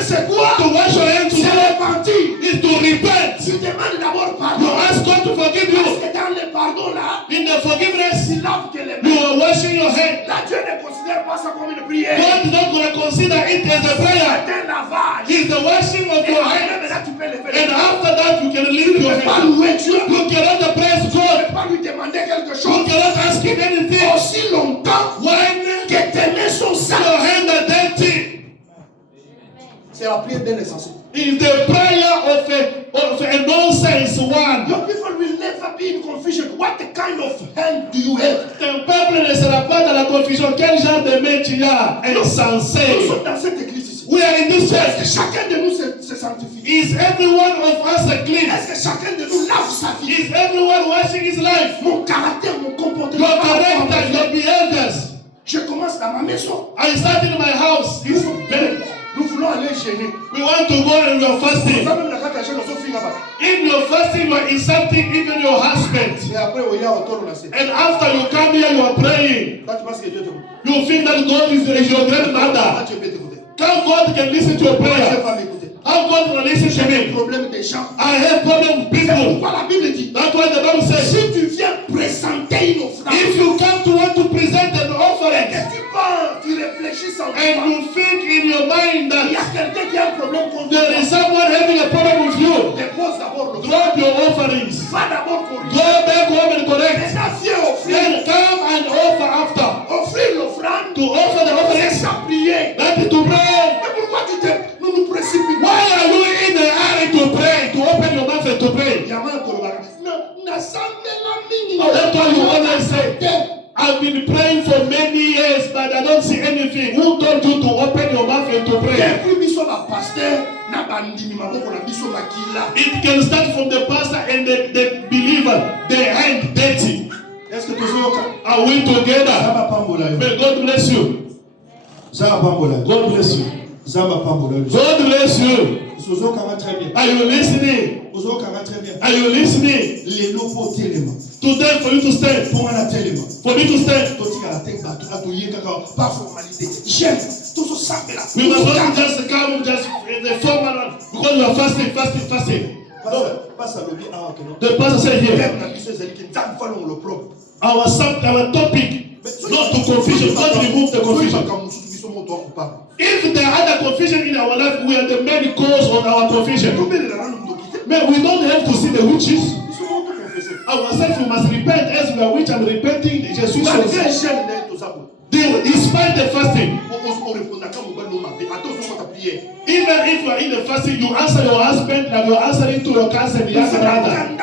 c'est quoi? To wash your hands C'est repentir. is to repent. Tu demandes d'abord You pardon. ask God to forgive Parce you. que dans le pardon là, In the forgiveness, il lave que les you mains. are washing your hands. Là, Dieu ne considère pas ça comme une prière. God is not going to consider it as a prayer. C'est un lavage. It's the washing of Et your après, hands. maintenant, tu peux lever And les mains. after that, you can lift Tu your ne peux pas hands. louer Dieu. Tu You cannot praise ne God. peux pas lui demander quelque You chose. cannot ask him anything. Aussi longtemps When que tes mains sont your sales. hands are dirty, C'est la prière d'un insensé. is the prayer of a nonsense one. Your people will never be in confusion. What kind of hand do you have? Ton peuple ne sera pas dans la confusion. Quel genre de main tu as? Nous Insensé. sommes dans cette église ici. We are in this Est-ce que church. chacun de nous se sanctifie? Is every one of us a clean? Est-ce que chacun de nous lave sa vie? Is everyone washing his life? Mon caractère, mon comportement. Your character, your behaviors. Je commence dans ma maison. I start in my house. It's bad. Nous voulons aller gêner. We want to go and you're fasting. Même la carte à gêner, on s'en fout là-bas. In your fasting, you are insulting even your husband. Et après, on y a autour, on a fait. And after you come here, you are praying. Là, tu penses que Dieu te voit. You think that God is your Là, grandmother. tu peux t'écouter. How God can listen to your Dieu prayer? va m'écouter. How God can listen to J'ai des me? problèmes des gens. I have problem with C'est people. pourquoi la Bible dit, That's why the Bible says, si tu viens présenter une offrande, if you come to want to present an et offering que tu penses, tu réfléchis sans and toi, you think in your mind il y that a quelqu'un qui a un problème contre there toi, is someone having a problem with you, dépose d'abord l'offrande. drop your offerings. Va d'abord Go corriger. back home and correct. Maintenant, viens offrir. Then come and offer after. Offrir l'offrande, To offer the c'est offering, ça prier. that is to pray. Mais pourquoi nous nous précipitons? Why are you in a hurry to pray? To open your mouth and to pray? Il y a mal pour le bac. Non, That's why you always say, I've been praying for many years, but I don't see anything. Who told you to open your mouth and to pray? Depuis biso ba pasteur na bandimi maboko na biso makila. It can start from the pastor and the believer, the hand dirty. Est-ce que tozoyoka? Are we together? Zaba pambola yo. May God bless you. Zaba pambola. God bless you. Zaba pambola. God bless you. Zozoka va très bien. Are you listening? Zozoka va très bien. Are you listening? Les locaux téléma. Today for you to stand. Pour la téléma. For me to stand. Totika la tête bateau atoyer kaka pas formalité. J'aime. Tozo sambela. We must not just come just in the formal one because we are fasting. Passe à l'objet ah ok non. The pastor said here, Même na biso ezali ki nzambe fa le propre. our topic, not to confusion, not remove the confusion. If there are other confusion in our life, we are the main cause of our confusion. Man, we don't have to see the witches. Ourselves, we must repent as we are witch and repenting. Jesus despite the fasting, even if you are in the fasting, you answer your husband and you are answering to your cousin, your brother.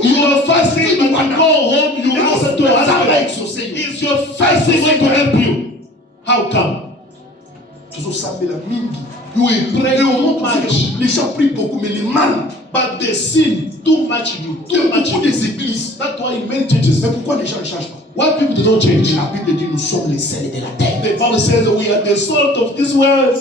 You are fasting, but you go home, you answer to your husband. Is your fasting going to help you? How come? You pray too much. Les gens prient beaucoup, mais les mal. But they sin too much in you. Too much in des églises. That's why in many churches. Mais pourquoi les gens ne changent pas? Why people do not change? La Bible dit nous sommes les sels de la terre. The Bible says that we are the salt of this world.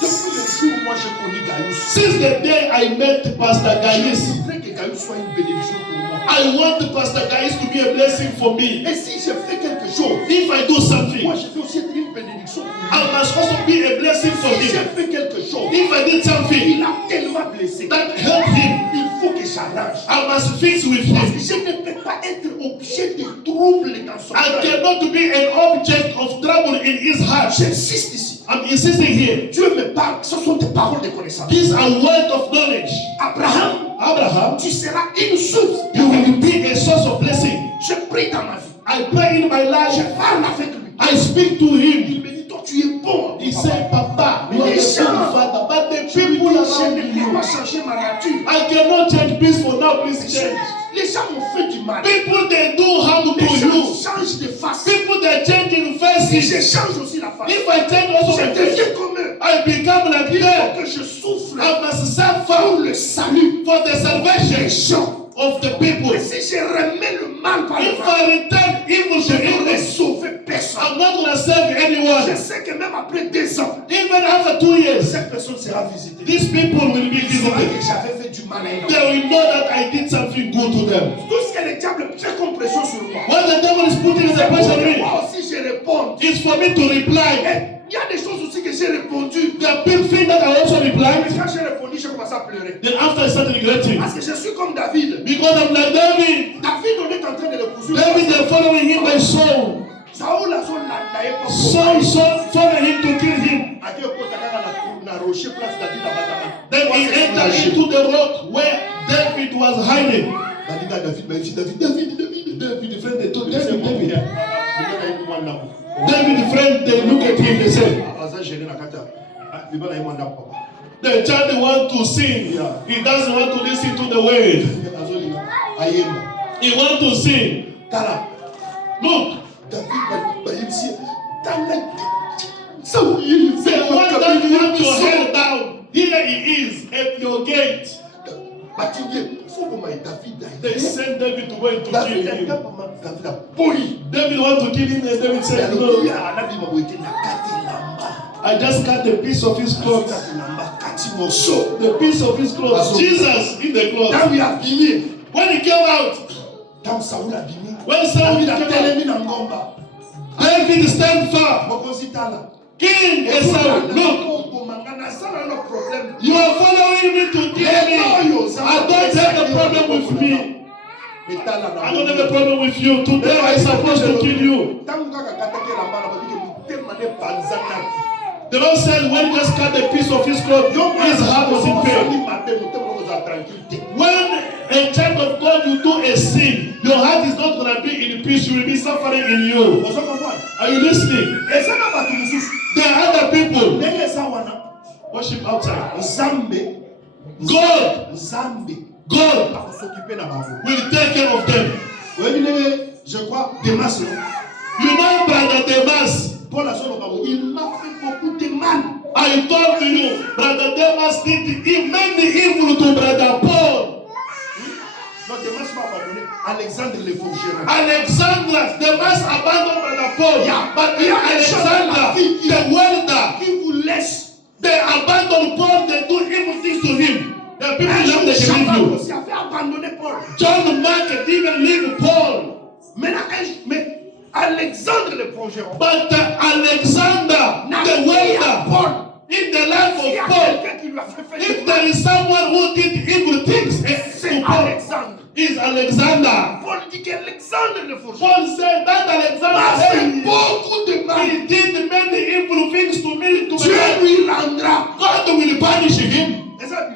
Depuis le jour où moi j'ai connu Gaius, Since the day I met Pastor Gaius, je voudrais que Gaius soit une bénédiction pour moi. I want Pastor Gaius to be a blessing for me. Et si je fais quelque chose, If I do something, moi je veux aussi être une bénédiction pour lui. I must also be a blessing for Si j'ai him. fait quelque chose, If I did something il a tellement blessé. that helped him, Il faut que j'arrange. I must fix with Parce que him. je ne peux pas être objet de trouble dans son I cœur. cannot be an object of trouble in his heart. J'insiste ici. I'm insisting here. Dieu me parle, ce sont des paroles de connaissance. These are words of knowledge. Abraham, tu seras une source. You will be a source of blessing. Je prie dans ma vie. I pray in my Je life. parle avec lui. I speak to him. Il me dit, toi tu es bon. He said, Papa, you are Mais the les good gens, father. But the je people around ne peux you, pas changer ma nature. I cannot change peace for now. Please change. Les gens m'ont fait du mal. People, they do harm Les to gens you. changent de face. People, they change in Si faces. je change aussi la face, If I change also je my face, deviens comme eux. I become like Il faut them. que je souffre I must pour suffer le salut for the des salvation gens. of the people. Et si je remets le mal par le If bas, I return evil je to ne vais evil, sauver personne. I'm not going to save Je anyone. sais que même après 2 ans, Even after 2 years, cette personne sera visitée. these people will be Ils sauront visited. que j'avais fait du mal à un homme. They will know that I did something good to them. Tout ce que le diable fait comme pression sur moi, When the devil is putting the c'est pressure on pour que me, moi aussi je réponds. it's for me to reply. Il y dit que j'ai répondu. There are people think that I also Mais replied. quand j'ai répondu, j'ai commencé à pleurer. Then after I started regretting. Parce que je suis comme David. Because I'm like David. David, on est en train de le poursuivre. David, they're following him by soul. Saoul a son naïe comme Saul followed him to kill him. a dit au côté na rocher place David à Batama. Then he entered into the rock where David was hiding. David a David, David, friend, they told David. David, friend, they look at him, they say, the child wants to sing. He doesn't want to listen to the word. He wants to sing. Look. Say, one that you want your head down. Here he is at your gate. They sent David to go and to kill him. David wants to kill him, and David said, no. I just cut the piece of his clothes. The piece of his clothes. Jesus in the clothes. When he came out, when Saul came out, David stand firm. King Esau, look. You are following me to kill me. I don't have a problem with me. I don't have a problem with you. Today I'm supposed to kill you. The Lord said when he just cut the piece of his cloth, his heart was in pain. When a child of God you do a sin, your heart is not going to be in peace. You will be suffering in you. Are you listening? There are other people worship outside. God will take care of them. You know, brother Demas, il m'a fait beaucoup de mal. I told you, brother Demas did many evil to brother Paul. Non, Demas m'a abandonné. Alexandre le forgeron. Alexandre, Demas abandoned brother Paul. Yeah. But Alexander, the welder, Qui vous laisse. they abandoned Paul, they do evil things to him. The people love they can leave you. aussi avait abandonné Paul. John Mark even leave Paul. Mais Alexandre le forgeron. But Alexander, the welder, in the life of Paul, if there is someone who did evil things, c'est Alexandre. Is Alexander. Paul dit qu'Alexandre le forgeron. Paul said that Alexander fait beaucoup de mal. He did many evil things to me. To Dieu lui rendra. God will punish him. There are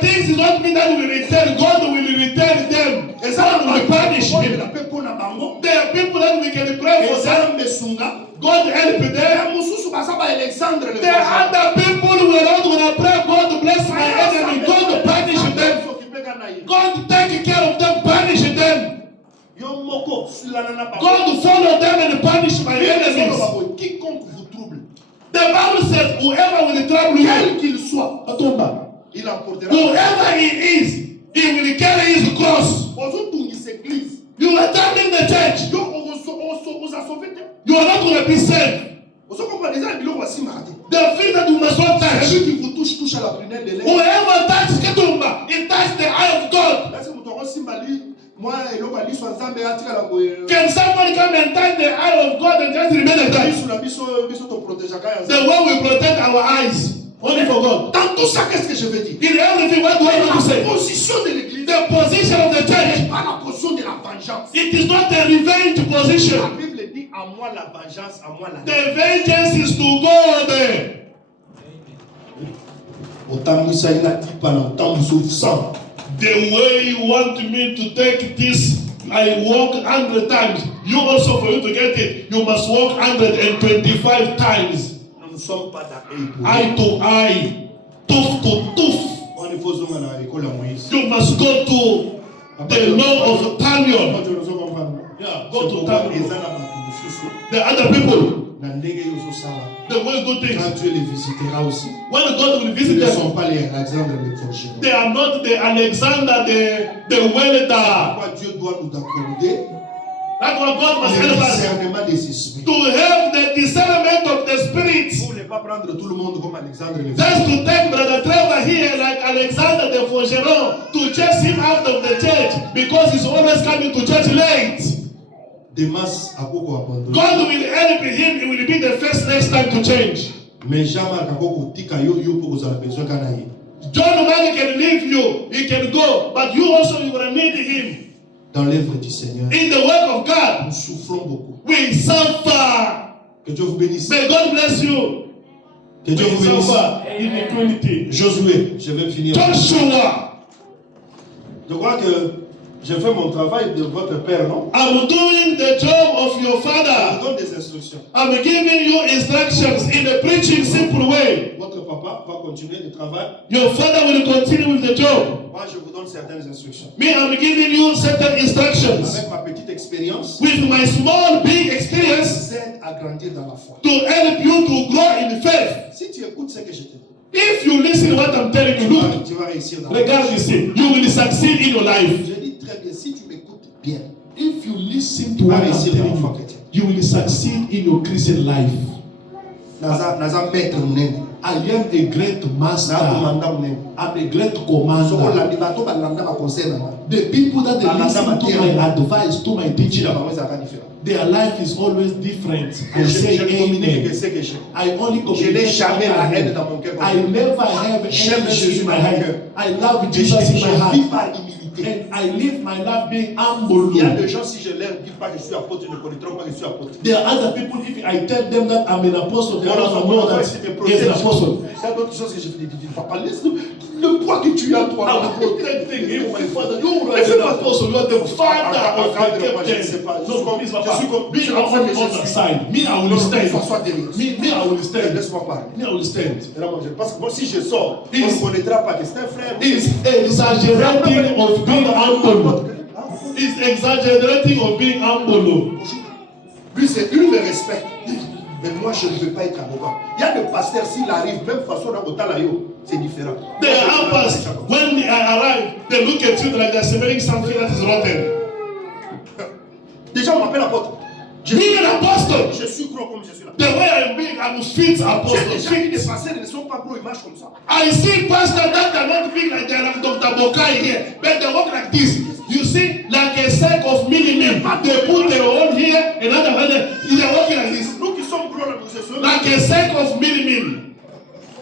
things it don't mean that we will return. God will return them. God will punish him. There are people that we can pray for them. God help them. There are other people who are not going to pray. God bless my enemy. God punish them. God take care of them. Punish them. God follow them and punish my enemies. The Bible says, whoever will trouble you, quel qu'il soit, il apportera. Whoever he is, he will carry his cross. You are attending the church. You are not going to be saved. The thing that you must not touch. Whoever touches Ketumba, it touches the eye of God. Can somebody come and touch the eye of God and just remain like that? The way we protect our eyes, only for God. Dans tout ça, qu'est-ce que je veux dire? In everything, what do I want to say? La position de l'église, the position of the church, pas la position de la vengeance. It is not a revenge La position. Bible dit à moi la vengeance, à moi la The vengeance is to God. The way you want me to take this, I walk 100 times. You also, for you to get it, you must walk 125 times. Eye to eye, tooth to tooth. You must go to the law of Talion. Yeah, go to Talion. The other people, the way do things. When God will visit them, they are not the Alexander, the welder. That's what God must help us to have the discernment of the Spirit. Just to take Brother Trevor here like Alexander the Forgeron to chase him out of the church because he's always coming to church late. Demas a beaucoup abandonné. God will help him. He will be the first next time to change. Mais Jean-Marc a beaucoup tika yo pour vous avez besoin kana yi. John Mark can leave you. He can go, but you also you will need him. Dans l'œuvre du Seigneur, In the work of God, nous souffrons beaucoup. we suffer. Que Dieu vous bénisse. May God bless you. Que Dieu vous We bénisse. suffer in equality. Josué, je vais finir. Joshua, Je crois que j'ai fait mon travail de votre père, non? I'm doing the job of your Je father. vous donne des instructions. I'm giving you instructions in a preaching simple way. Votre papa va continuer le travail. Your father will continue with the job. Moi, je vous donne certaines instructions. Me, I'm giving you certain instructions. Avec ma petite expérience, With my small, big experience vous aide à grandir dans la foi. to help you to grow in faith. Si tu écoutes ce que je te dis, If you listen to what I'm telling you, look, tu vas réussir dans la foi. regard this thing, you will succeed in your life. Je dis très bien, si tu m'écoutes bien, If you listen tu to vas what I'm réussir dans telling la foi you, chrétienne. you will succeed in your Christian life. Naza maître munene. I am a great master. Na commandant munene. I'm a great Soko commander. la bato ba landa ba conseil na. The people that they Balanda listen to Mathieu. my advice, to my Chila teaching, ba mweza ka différent. their life is always different. I say Je communique que amen. ce que j'ai. I only Je n'ai communicate jamais what la I haine have. dans mon cœur. I never have J'aime hatred Jésus in my dans mon heart. cœur. I love Je Jesus in my vis heart. par humilité. And I live my life being humble. Il y a des gens, si je leur dis pas que je suis apôtre, ils ne connaîtront pas que je suis apôtre. There are other people, if I tell them that I'm an apostle, they Mon don't enfant, know mon enfant, that ici me he's protège. an apostle. Il y a d'autres choses que je fais. Papa, laisse le poids que tu as, toi. I'm protecting him, my father. You are Mais fais an pas apostle, you are the father of the Encadre-moi, je ne sais captain. pas. No, please, Je Papa. suis comme- Me, je suis I'm enfant, mais on je the suis- side. Me, I will stand. Sois derrière. Me, I will stand. Laisse-moi parler. Me, I will stand. Et là, moi, parce que moi, si je sors, on Is- ne connaîtra pas que c'est un frère. He's exaggerating of being humble. He's exaggerating of being humble. Lui, c'est une me respecte. Mais moi, je ne veux pas être arrogant. Il y a des pasteurs, s'il arrive, même façon dans Otalayo, c'est différent. The helpers, when they arrive, they look at you like they're smelling something that is rotten. Déjà, on m'appelle apôtre. Je Being an apostle, je suis gros comme je suis là. the way I'm being, I'm fit J'ai apostle. déjà vu des Fit. pasteurs, ils ne sont pas gros, ils marchent comme ça. I see pastors that are not big like they are Dr. Bokai here, but they walk like this. You see, like a sack of mini-men. They put their own here, another one there. They are walking like this. Nous qui sommes gros, là, nous sommes. Like a sack of mini-men.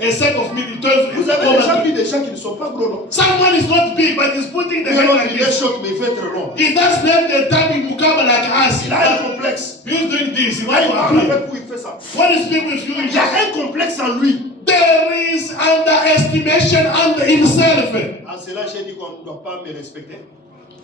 A sack of mini 12. Vous avez déjà vu des gens qui ne sont pas gros, non? Someone is not big, but he's putting the head like Il est this. choc, mais il fait très long. He doesn't have the time in Mukaba like us. Il a un complexe. He's doing this. He Quand wants il to parle appear. avec vous, il fait ça. What is people with you? Il y a un complexe en lui. There is underestimation under himself. En cela, j'ai dit qu'on ne doit pas me respecter.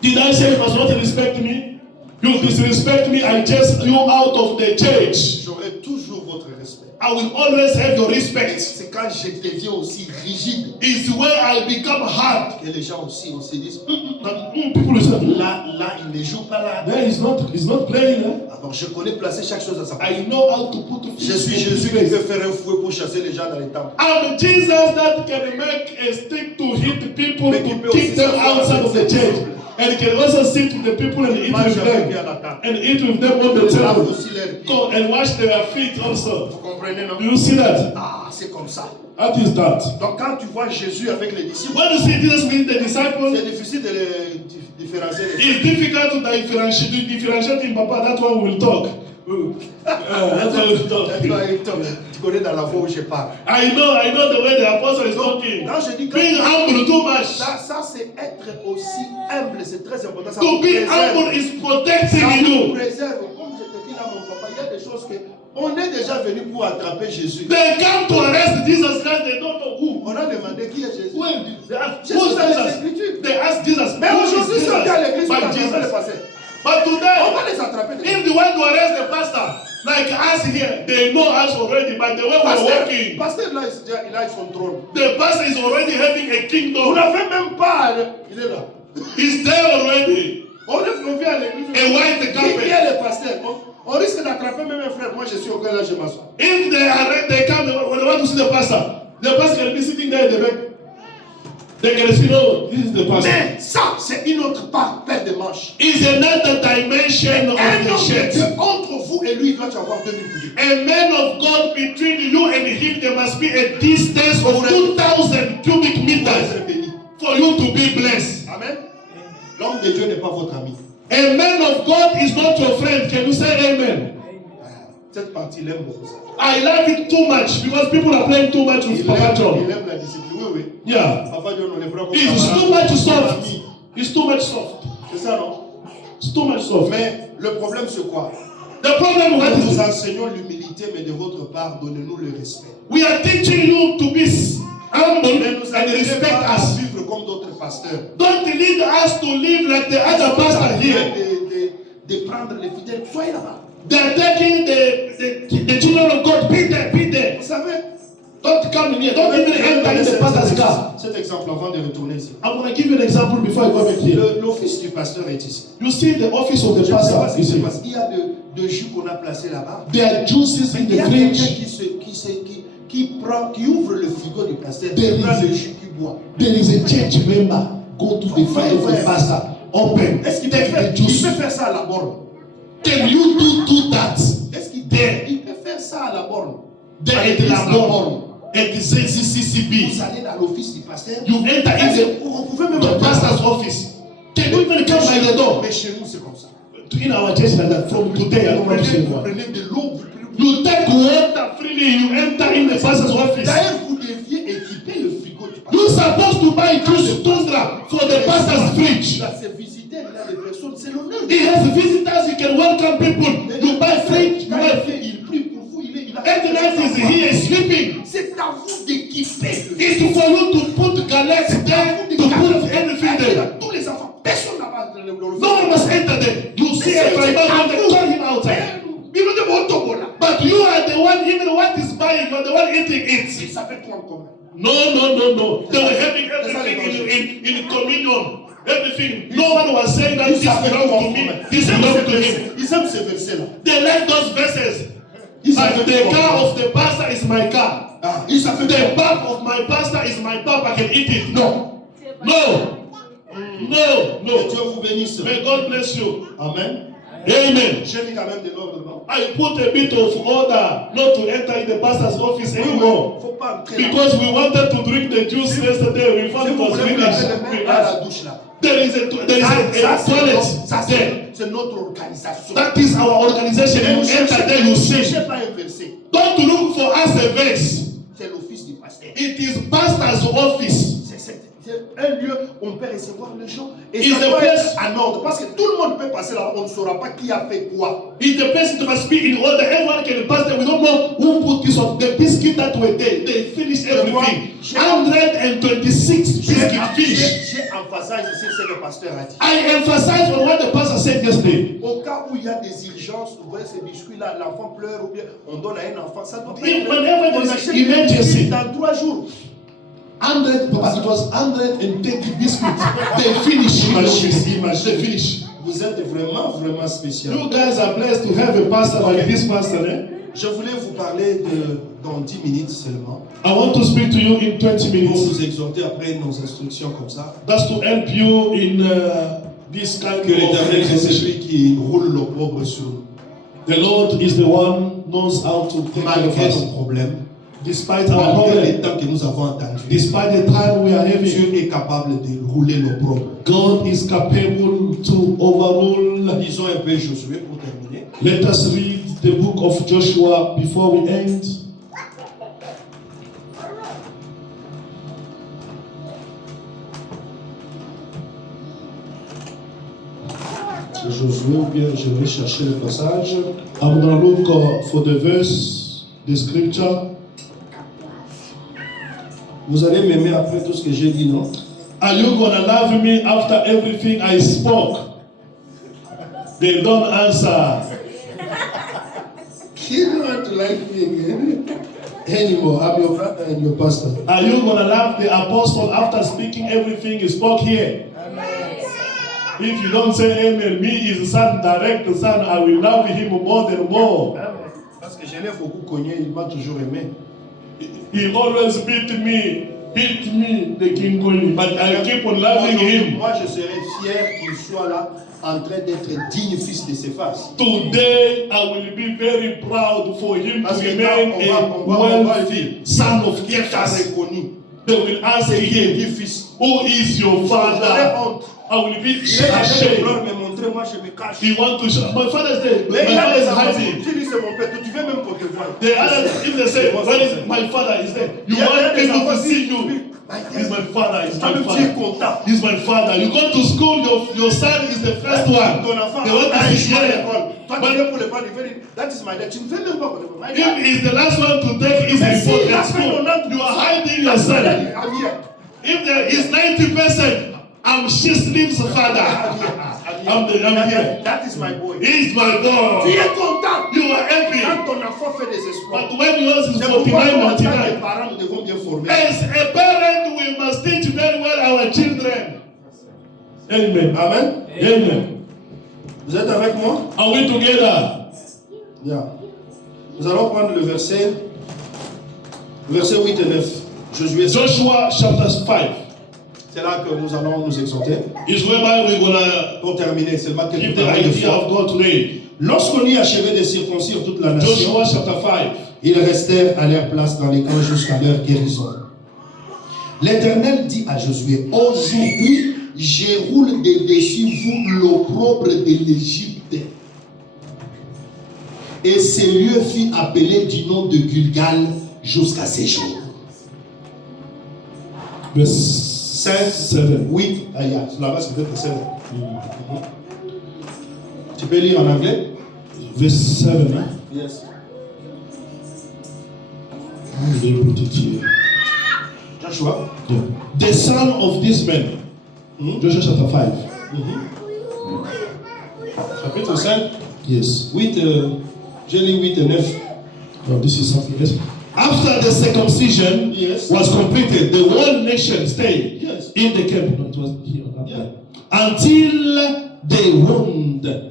Did I say you must not respect me? You disrespect me, I chase you out of the church. J'aurai toujours votre respect. I will always have your respect. C'est quand je deviens aussi rigide It's where I become hard. que les gens aussi on se disent People will say, là, il ne joue pas là. there he's not playing. Alors je connais placer chaque chose à sa place. I know how to put Je suis Jésus qui peut faire un fouet pour chasser les gens dans les temples. I'm Jesus that can make a stick to hit people, Mais qui peut to aussi kick them s'asseoir outside avec of the ses church. disciples. And can also sit with the people and eat Mange with avec lui them. à la table. And eat with them on the Lave table. aussi leurs pieds. Go and wash their feet also. Vous comprenez, non? Do you see that? Ah, c'est comme ça. What is that? Donc quand tu vois Jésus avec les disciples, When you see Jesus with the disciples, c'est difficile de les différencier. it's difficult to differentiate in Papa. That's why we will talk. That's why we will talk. Tu connais dans la voix où je parle. I know the way the apostle is talking. Quand je dis que Being humble too much. ça c'est être aussi humble, c'est très important. Ça To vous be préserve. humble is protecting Ça vous you. préserve. Comme je te dis là, mon papa, il y a des choses que on est déjà venu pour attraper Jésus. They come to arrest Jesus Christ, they don't know who. On a demandé qui est Jésus. When they ask, Jésus who's dans les Jesus? Écritures. They ask Jesus. Mais who is aujourd'hui, si on est à l'église, Jesus? on But va les Jesus. passer. But On today, va les attraper. if they want to arrest the pastor, like us here, they know us already. But the way we're working, Pasteur là, il a son trône. the pastor is already having a Vous kingdom. n'avez même pas. Il est là. He's there already. On vient à l'église. A white Qui carpet. est le pasteur? On risque d'attraper même un frère. Moi, je suis au cœur là, je m'assois. If they come, when they want to see the pastor can be sitting there in the back. They can see, no, this is the pastor. Mais ça, c'est une autre part, paire de manches. It's another dimension of Un the homme de church. Dieu entre vous et lui, il doit y avoir 2000 coups. A man of God between you and him, there must be a distance of 2,000 cubic Pour meters être béni. for you to be blessed. Amen. L'homme de Dieu n'est pas votre ami. A man of God is not your friend. Can you say amen? Cette partie, il aime beaucoup ça. I love it too much because people are playing too much with Papa Il John. aime la discipline. Oui, oui. Yeah. Papa John, on les prend comme It's camarades, too much comme soft. amis. It's too much soft. C'est ça, non? It's too much soft. Mais le problème, c'est quoi? The problem what Nous is enseignons l'humilité, mais de votre part, donnez-nous le respect. we are teaching you to be humble Mais nous and n'allons respect pas à us. vivre comme d'autres pasteurs. Don't lead us to live like the other pastor here. De prendre les fidèles. Soyez là-bas. They are taking the children of God. Be there, be there. Vous savez? Don't come in here. Don't even enter in the pastor's car. Cet exemple avant de retourner ici. I'm going to give you an example before I go back here. L'office du pasteur est ici. You see the office of the Je ne sais pas pastor ce qui is se here. passe. Il y a de jus qu'on a placé là-bas. There are juices in Il y the a quelqu'un fridge. qui ouvre le frigo du pasteur, There qui prend is le a- jus, qui boit. There is a church member. Go to the fridge of the pastor. Open. Est-ce qu'il peut, Take faire, the il juice. peut faire ça à la borne? Can you do that? Est-ce qu'il There. il peut faire ça à la borne? There Avec is la la borne. born. It is CCCB. Vous allez dans l'office du pasteur. You enter in Vous pouvez même the pastor's office. Can you even come by the door? Mais chez nous, c'est comme ça. In our church like that, from today, I don't want to say Vous more. prenez de l'eau. You take water freely, you enter in the pastor's office. D'ailleurs, vous deviez équiper le frigo du pasteur. You're supposed to buy juice tundra for the pastor's fridge. Là, c'est visiter, il y a des personnes, c'est l'honneur. He has visitors, you can welcome people. You buy fridge, you Quand have. il prie pour vous, il a. Every night is here sleeping. C'est à vous d'équiper le It's for you to put galettes there, to put everything there. Tous les enfants, personne n'a pas le No one must enter there. You see a friend, they call him outside. But you are the one, even what is buying, you're the one eating it. Ça fait quoi en commun? No. They were having everything in communion. Everything. No one was saying that this belongs to me. This belongs to him. Ils aiment ces versets-là. They like those verses. Like the car of the pastor is my car. Ah, ils savent The pap of my pastor is my pap. I can eat it. No. Que Dieu vous bénisse. May God bless you. Amen. Amen. J'ai mis quand même de l'ordre, non? I put a bit of order not to enter in the pastor's office anymore. Faut pas entrer là. Because we wanted to drink the juice yesterday. We found Si it vous was voulez vous laver finished. les We mains à asked. la douche là. There is a toilet Ça, there. c'est notre organisation. That is our organization. You enter there, you Ne sing. cherchez pas un verset. Don't look for us a verse. C'est l'office du pasteur. It is pastor's office. C'est un lieu où on peut recevoir les gens. Et Is ça the doit place- être en ordre. Parce que tout le monde peut passer là. On ne saura pas qui a fait quoi. It's the person that must be in order. Everyone can pass there. We don't know who put this on. The biscuit that were there, they finished everything. 126 biscuit fish. J'ai emphasisé ici ce que le pasteur a dit. I emphasize on what the pastor said yesterday. Au cas où il y a des urgences, vous voyez ces biscuits-là, l'enfant pleure ou bien on donne à un enfant, ça doit pas If être. whenever On there is achète emergency. des biscuits dans 3 jours. 100, Papa, it was 130 biscuits. They finish in the office. They finish. Vous êtes vraiment, vraiment spécial. You guys are blessed to have a pastor like this pastor, eh? Je voulais vous parler dans 10 minutes seulement. I want to speak to you in 20 Pour minutes. vous exhorter après nos instructions comme ça. That's to help you in this kind Que l'Éternel of est decision. celui qui roule l'opprobre sur nous. The Lord is the one knows how to take care of Malgré us. nos problèmes, Despite our malgré les problem, temps que nous avons entendus, despite the time we are having, Dieu est capable de rouler l'opprobre. God is capable to overrule. Lisons un peu Josué pour terminer. Let us read the book of Joshua before we end. Josué, ou bien je vais chercher le passage. I'm going to look for the verse, the scripture. Vous allez m'aimer après tout ce que j'ai dit, non? Are you going to love me after everything I spoke? They don't answer. You don't want to like me again anymore. I'm your brother and your pastor. Are you going to love the apostle after speaking everything he spoke here? If you don't say amen, me his son, direct son, I will love him more than more. Parce que je l'ai beaucoup cogné, il m'a toujours aimé. He always beat me, the King Kong, but I keep on loving him. Moi, je serais fier qu'il soit là en train d'être digne fils de Céphas. Today, I will be very proud for him to Parce que remain on va a dire, wealthy son of qui t'a Cephas. reconnu, They will ask c'est qui est him, dit fils. who is your J'aurais father? honte. I will be Il est avec le ashamed. pleurs me monter montrer, moi je me cache. He wants to show. My father is there. Mais My il y a father des is enfants, hiding. tu dis c'est mon père, tu veux même pour te voir. The other, if they say, when is my father is there, you want people to see you. He's my father. He's my father. He's my father. You go to school, your son is the first one. Ton enfant, They want to see you. toi tu viens pour le prendre, that is my dad. Tu ne veux même pas pour le prendre. If he's the last one to take his report at school, you are hiding your son. If there is 90%, I'm Shislim's father. I'm here. That is my boy. He's my boy. Tu es content. You are happy. Quand ton enfant fait des exploits. But when yours is C'est pourquoi 49, nous, en tant que 99, parents, nous devons bien former. as a parent, we must teach very well our children. Amen. Amen. Amen. Vous êtes avec moi? Are we together? Yeah. Nous allons prendre le verset 8 et 9. Joshua chapter 5 C'est là que nous allons nous exhorter. is whereby we're gonna Pour terminer, c'est là give quelques the paroles de idea foi. of God today. Lorsqu'on y achevait de circoncire toute la nation, Joshua chapter 5. ils restèrent à leur place dans les camps jusqu'à leur guérison. L'Éternel dit à Josué, aujourd'hui, je roule de dessus vous l'opprobre de l'Égypte. Et ce lieu fut appelé du nom de Gilgal jusqu'à ces jours. Verse 5, 7. 8, là-bas c'est peut-être 7. Tu peux lire en anglais? Verse 7. Huh? Yes. How do they put it here? Joshua. Yeah. The son of this man. Joshua chapter 5. Chapitre 5, Yes. 8, j'ai lu 8 et 9. Oh, this is something else. After the circumcision Yes. was completed, the whole nation stayed Yes. in the camp. No, it was here. Yeah. Until the wound had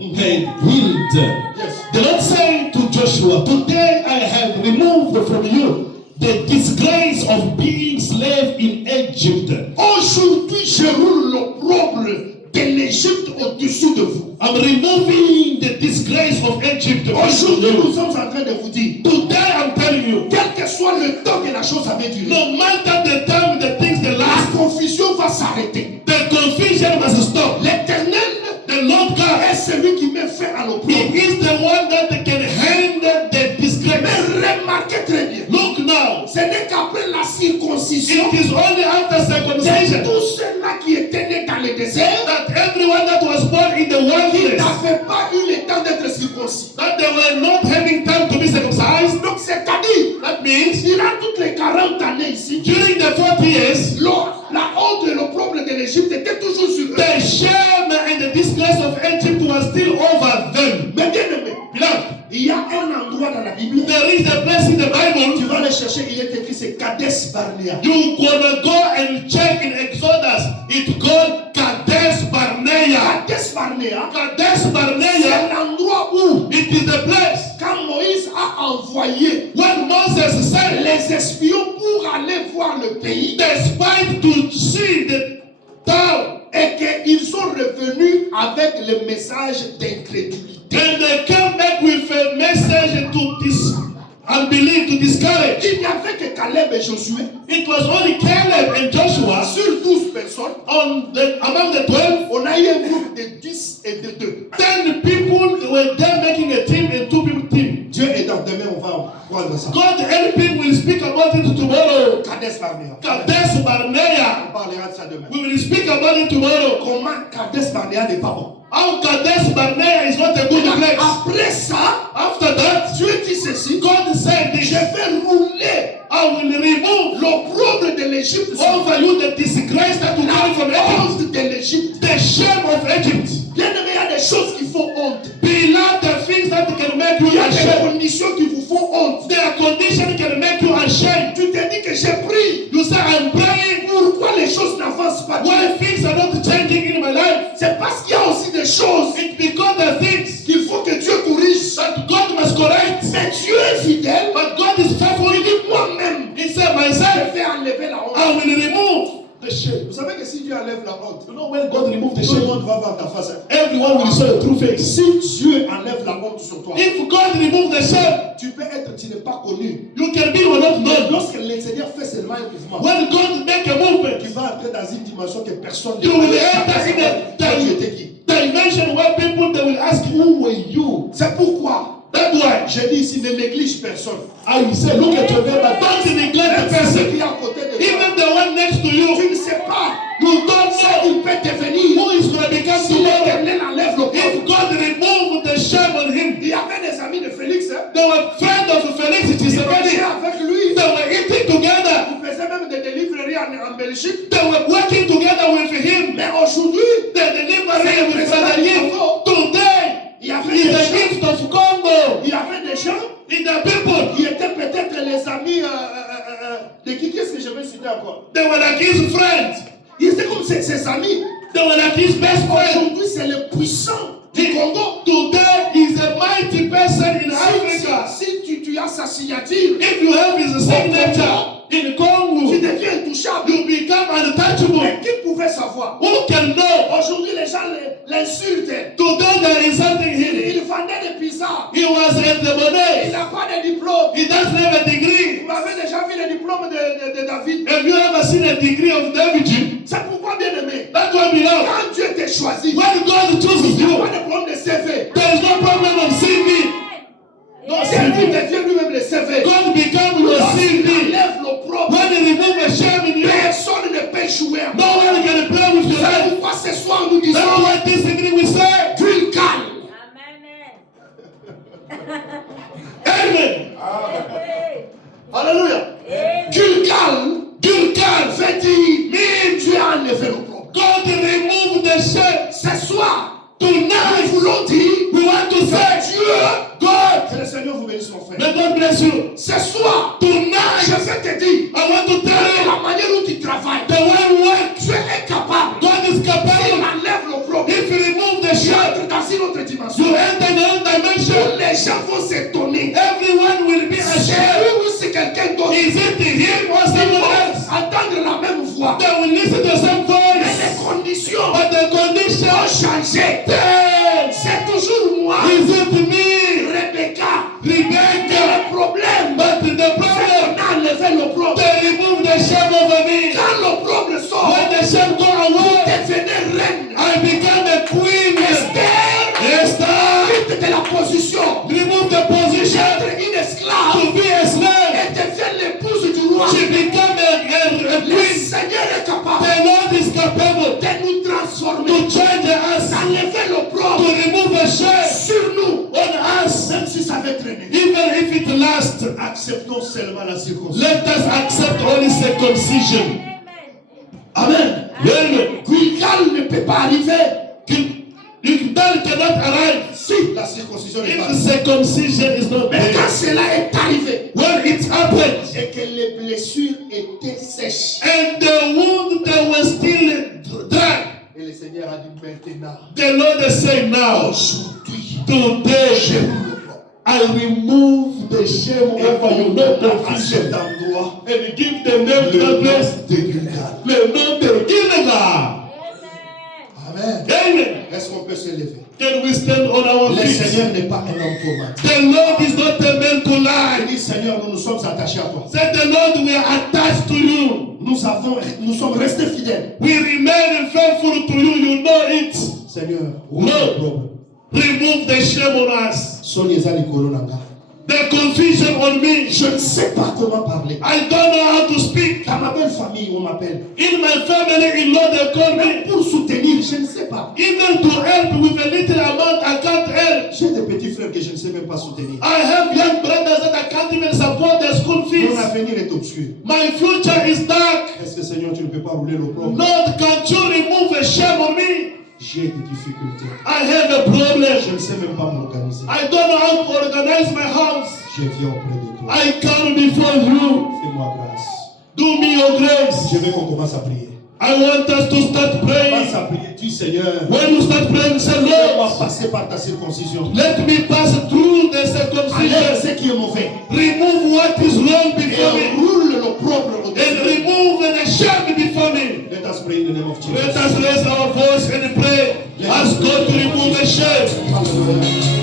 healed. Yes. The Lord said to Joshua, today I have removed from you the disgrace of being slave in Egypt. Aujourd'hui, je roule l'opprobre de l'Égypte au-dessus de vous. I'm removing the disgrace of Egypt. Aujourd'hui, nous sommes en train de vous dire, Today I'm telling you, quel que soit le temps que la chose avait duré, no matter the time the things that la last, confusion va s'arrêter. the confusion must stop. L'Éternel The Lord God, est celui qui met fin à He l'opprobre. is the one that can handle the disgrace. Mais remarquez très bien, Look now, ce n'est qu'après la circoncision it is only after de circumcision tous ceux-là qui étaient nés dans le désert, that everyone that was born in the qui wilderness, n'avaient pas eu le temps d'être circoncis. that they were not having time to be circumcised. Donc c'est-à-dire, That means durant toutes les 40 années ici, during the 40 years, la honte et l'opprobre de l'Égypte étaient toujours sur eux. the shame and the disgrace of Egypt was still over them. Mais bien aimé, Beloved, il y a un endroit dans la Bible, there is a place in the tu Bible. vas le chercher, il est écrit, c'est Kadesh Barnea. You gonna go and check in Exodus. It's called Kadesh Barnea. Kadesh Barnea, Kadesh c'est Barnea. l'endroit où, It is the place quand Moïse a envoyé when Moses sent les espions pour aller voir le pays, the spies to see the town, et qu'ils sont revenus avec le message d'incrédulité. and they came back with a message to this unbelief, to discourage. Il n'y avait que Caleb et Josué It was only Caleb and Joshua sur 12 personnes. among the 12. On a eu un groupe de 10 et de 2. 10 people were there making a team and 2 people team. Dieu est dans demain, on va prendre ça. God helping will speak about it tomorrow. Kadesh Barnea. Kadesh On Barnea. parlera de ça demain. We will speak about it tomorrow. Comment Kadesh Barnea n'est pas bon. How Kadesh Barnea is not a good place. Après ça, After that, Dieu dit ceci. God said this. Je vais rouler I will remove l'opprobre de l'Égypte. over you the disgrace that will come from La Egypt. honte de l'Égypte. The shame of Egypt. Bien aimé, il y a des choses qui font honte. Beloved, the things that can make you Il y a des ashamed. conditions qui vous font honte. Their condition can make you ashamed. Tu te dis que j'ai pris. You say, I'm praying. Pourquoi les choses n'avancent pas? Why things are not changing in my life? C'est parce qu'il y a aussi des choses It's because the things qu'il faut que Dieu corrige. that God must correct. Mais Dieu est fidèle. But God is faithful. Il dit moi-même, He said, je myself, vais enlever la honte. I will remove the shame. Vous savez que si Dieu enlève la honte, You know when God removes the tout le shame, monde va voir ta face. everyone will see your true face. Si Dieu enlève la honte sur toi, If God removes the shame, tu peux être, tu n'es pas connu. you can be or not Mais known. lorsque le Seigneur fait seulement un mouvement, When God make a movement, tu vas entrer dans une dimension que personne ne you will connaît. enter in Toi, tu étais a qui? dimension where people ask, who were you? C'est pourquoi That's why. j'ai dit ici, ne néglige personne. I say, look at your neighbor. Don't neglect the Même celui person. qui est à côté de toi. Even the one next to you. Tu ne sais pas You don't ce know qu'il peut devenir who is going to become si tomorrow. l'Éternel enlève le If pauvre. God remove the shame on him. Il y avait des amis de Félix. Hein? They were friends of Felix. It is Ils a marchaient wedding. avec lui. They were eating together. Ils faisaient même des délivreries en Belgique. They were working together with him. Mais aujourd'hui, The delivery with Father Gift. Today il y avait is des the gens, gift of Congo. il y avait des gens In the people. qui étaient peut-être les amis de qui est-ce que je vais citer encore? They were like his friends. Ils étaient comme ses amis. They were like his best friends. Aujourd'hui, c'est le puissant du Congo. Today is a mighty person in Africa. Si tu as sa signature, If you have his signature in tu Congo, deviens intouchable. you become untouchable. Mais qui pouvait savoir? Who can know? Aujourd'hui, les gens l'insultent. Today they are insulting him. Il vendait des pizzas. He was at the Il money. n'a pas de diplôme. He doesn't have a degree. Vous avez déjà vu le diplôme de David. Have you ever seen a degree of David? C'est pourquoi, bien aimé, That's why we know. quand Dieu t'a choisi, When God chooses il n'y a you, pas de problème de CV. there is no problem of CV. No C'est lui qui CV. devient lui-même le CV. God become your Lorsqu'il CV. enlève l'opprobre, When he remove a shame in you, personne ne peut jouer. no one can play with your C'est life. pourquoi ce soir nous That's disons, why this evening we say, Dieu calme. Amen. Alléluia. Dieu calme. Dieu calme. Fait dire, mais Dieu a enlevé l'opprobre. God remove the shame. Ce soir, Tonight, nous voulons dire, we want to say, Dieu, God, que le Seigneur vous bénisse mon frère. may God bless you. Ce soir, je Tonight, vais te dire, I want to de tell you, la manière dont tu travailles, the way we work, tu es capable. God is Il capable. enlève l'opprobre. If you remove the Tu shame, entres dans une autre dimension. you enter another dimension. Les gens vont s'étonner. Everyone will be C'est ashamed. lui ou c'est quelqu'un d'autre. Is it him or Ils someone vont else? entendre la même voix. They will listen to some Mais voice, les conditions but the ont condition changé. change. C'est toujours moi, Is it me, Rebecca. Rebecca? Le problème, But the c'est problem, qu'on a enlevé l'opprobre. they remove the shame over me. Quand l'opprobre sort, When the shame go away, devenez reine. I become a queen. Esther, Esther, quitte de la position remove the position d'être une esclave to be a slave. et devient l'épouse du roi. She become a Le queen. Seigneur est capable The Lord is capable de nous transformer, to change us, d'enlever to l'opprobre remove the shame sur nous, on us, même si ça va traîner. even if it lasts. Acceptons seulement la circoncision. Let us accept only circumcision. Amen. Amen. Gilgal ne peut pas arriver If that cannot arrive, si la circoncision n'est pas if circumcision is not Mais quand there, cela est arrivé when it happened, et que les blessures étaient sèches, and the wound that was still dry, et le Seigneur a dit maintenant, the Lord is saying now, aujourd'hui, today, j'ai mis l'opprobre. I remove the shame Et over you, no à cet confusion, endroit, and give the name to the place, de Gilgal. le nom de Gilgal. Amen. Amen. Est-ce qu'on peut se lever? Can we stand on our Le feet? Seigneur n'est pas un homme pour mentir. The Lord is not a man to Il lie. dit, Seigneur, nous nous sommes attachés à toi. Say the Lord, we are attached to you. Nous sommes restés fidèles. We remain faithful to you. You know it. Seigneur, No. Remove the shame on us. Sonieza likolo nanga. The confusion on me. Je ne sais pas comment parler. I don't know how to speak. Dans ma belle famille, on m'appelle. In my family, in law, they call Mais me. pour soutenir, je ne sais pas. Even to help with a little amount, I can't help. J'ai des petits frères que je ne sais même pas soutenir. I have young brothers that I can't even support their school fees. Mon avenir est obscur. My future is dark. Est-ce que Seigneur, tu ne peux pas rouler l'opprobre? Lord, can't you remove a shame on me? J'ai des difficultés. I have a problem. Je ne sais même pas m'organiser. I don't know how to organize my house. Je viens auprès de toi. I come before you. Fais-moi grâce. Do me your grace. Je veux qu'on commence à prier. I want us to start praying. Commence à prier. Dis Seigneur, When you start praying, say, fais-moi Lord, passer par ta circoncision. let me pass through the Enlève circumcision. ce qui est mauvais. Remove what is wrong Et before me. roule l'opprobre And au-dessus. remove the shame before me. Let us pray in the name of Let Jesus. us raise our voice and pray. Ask God to remove the shame. Hallelujah.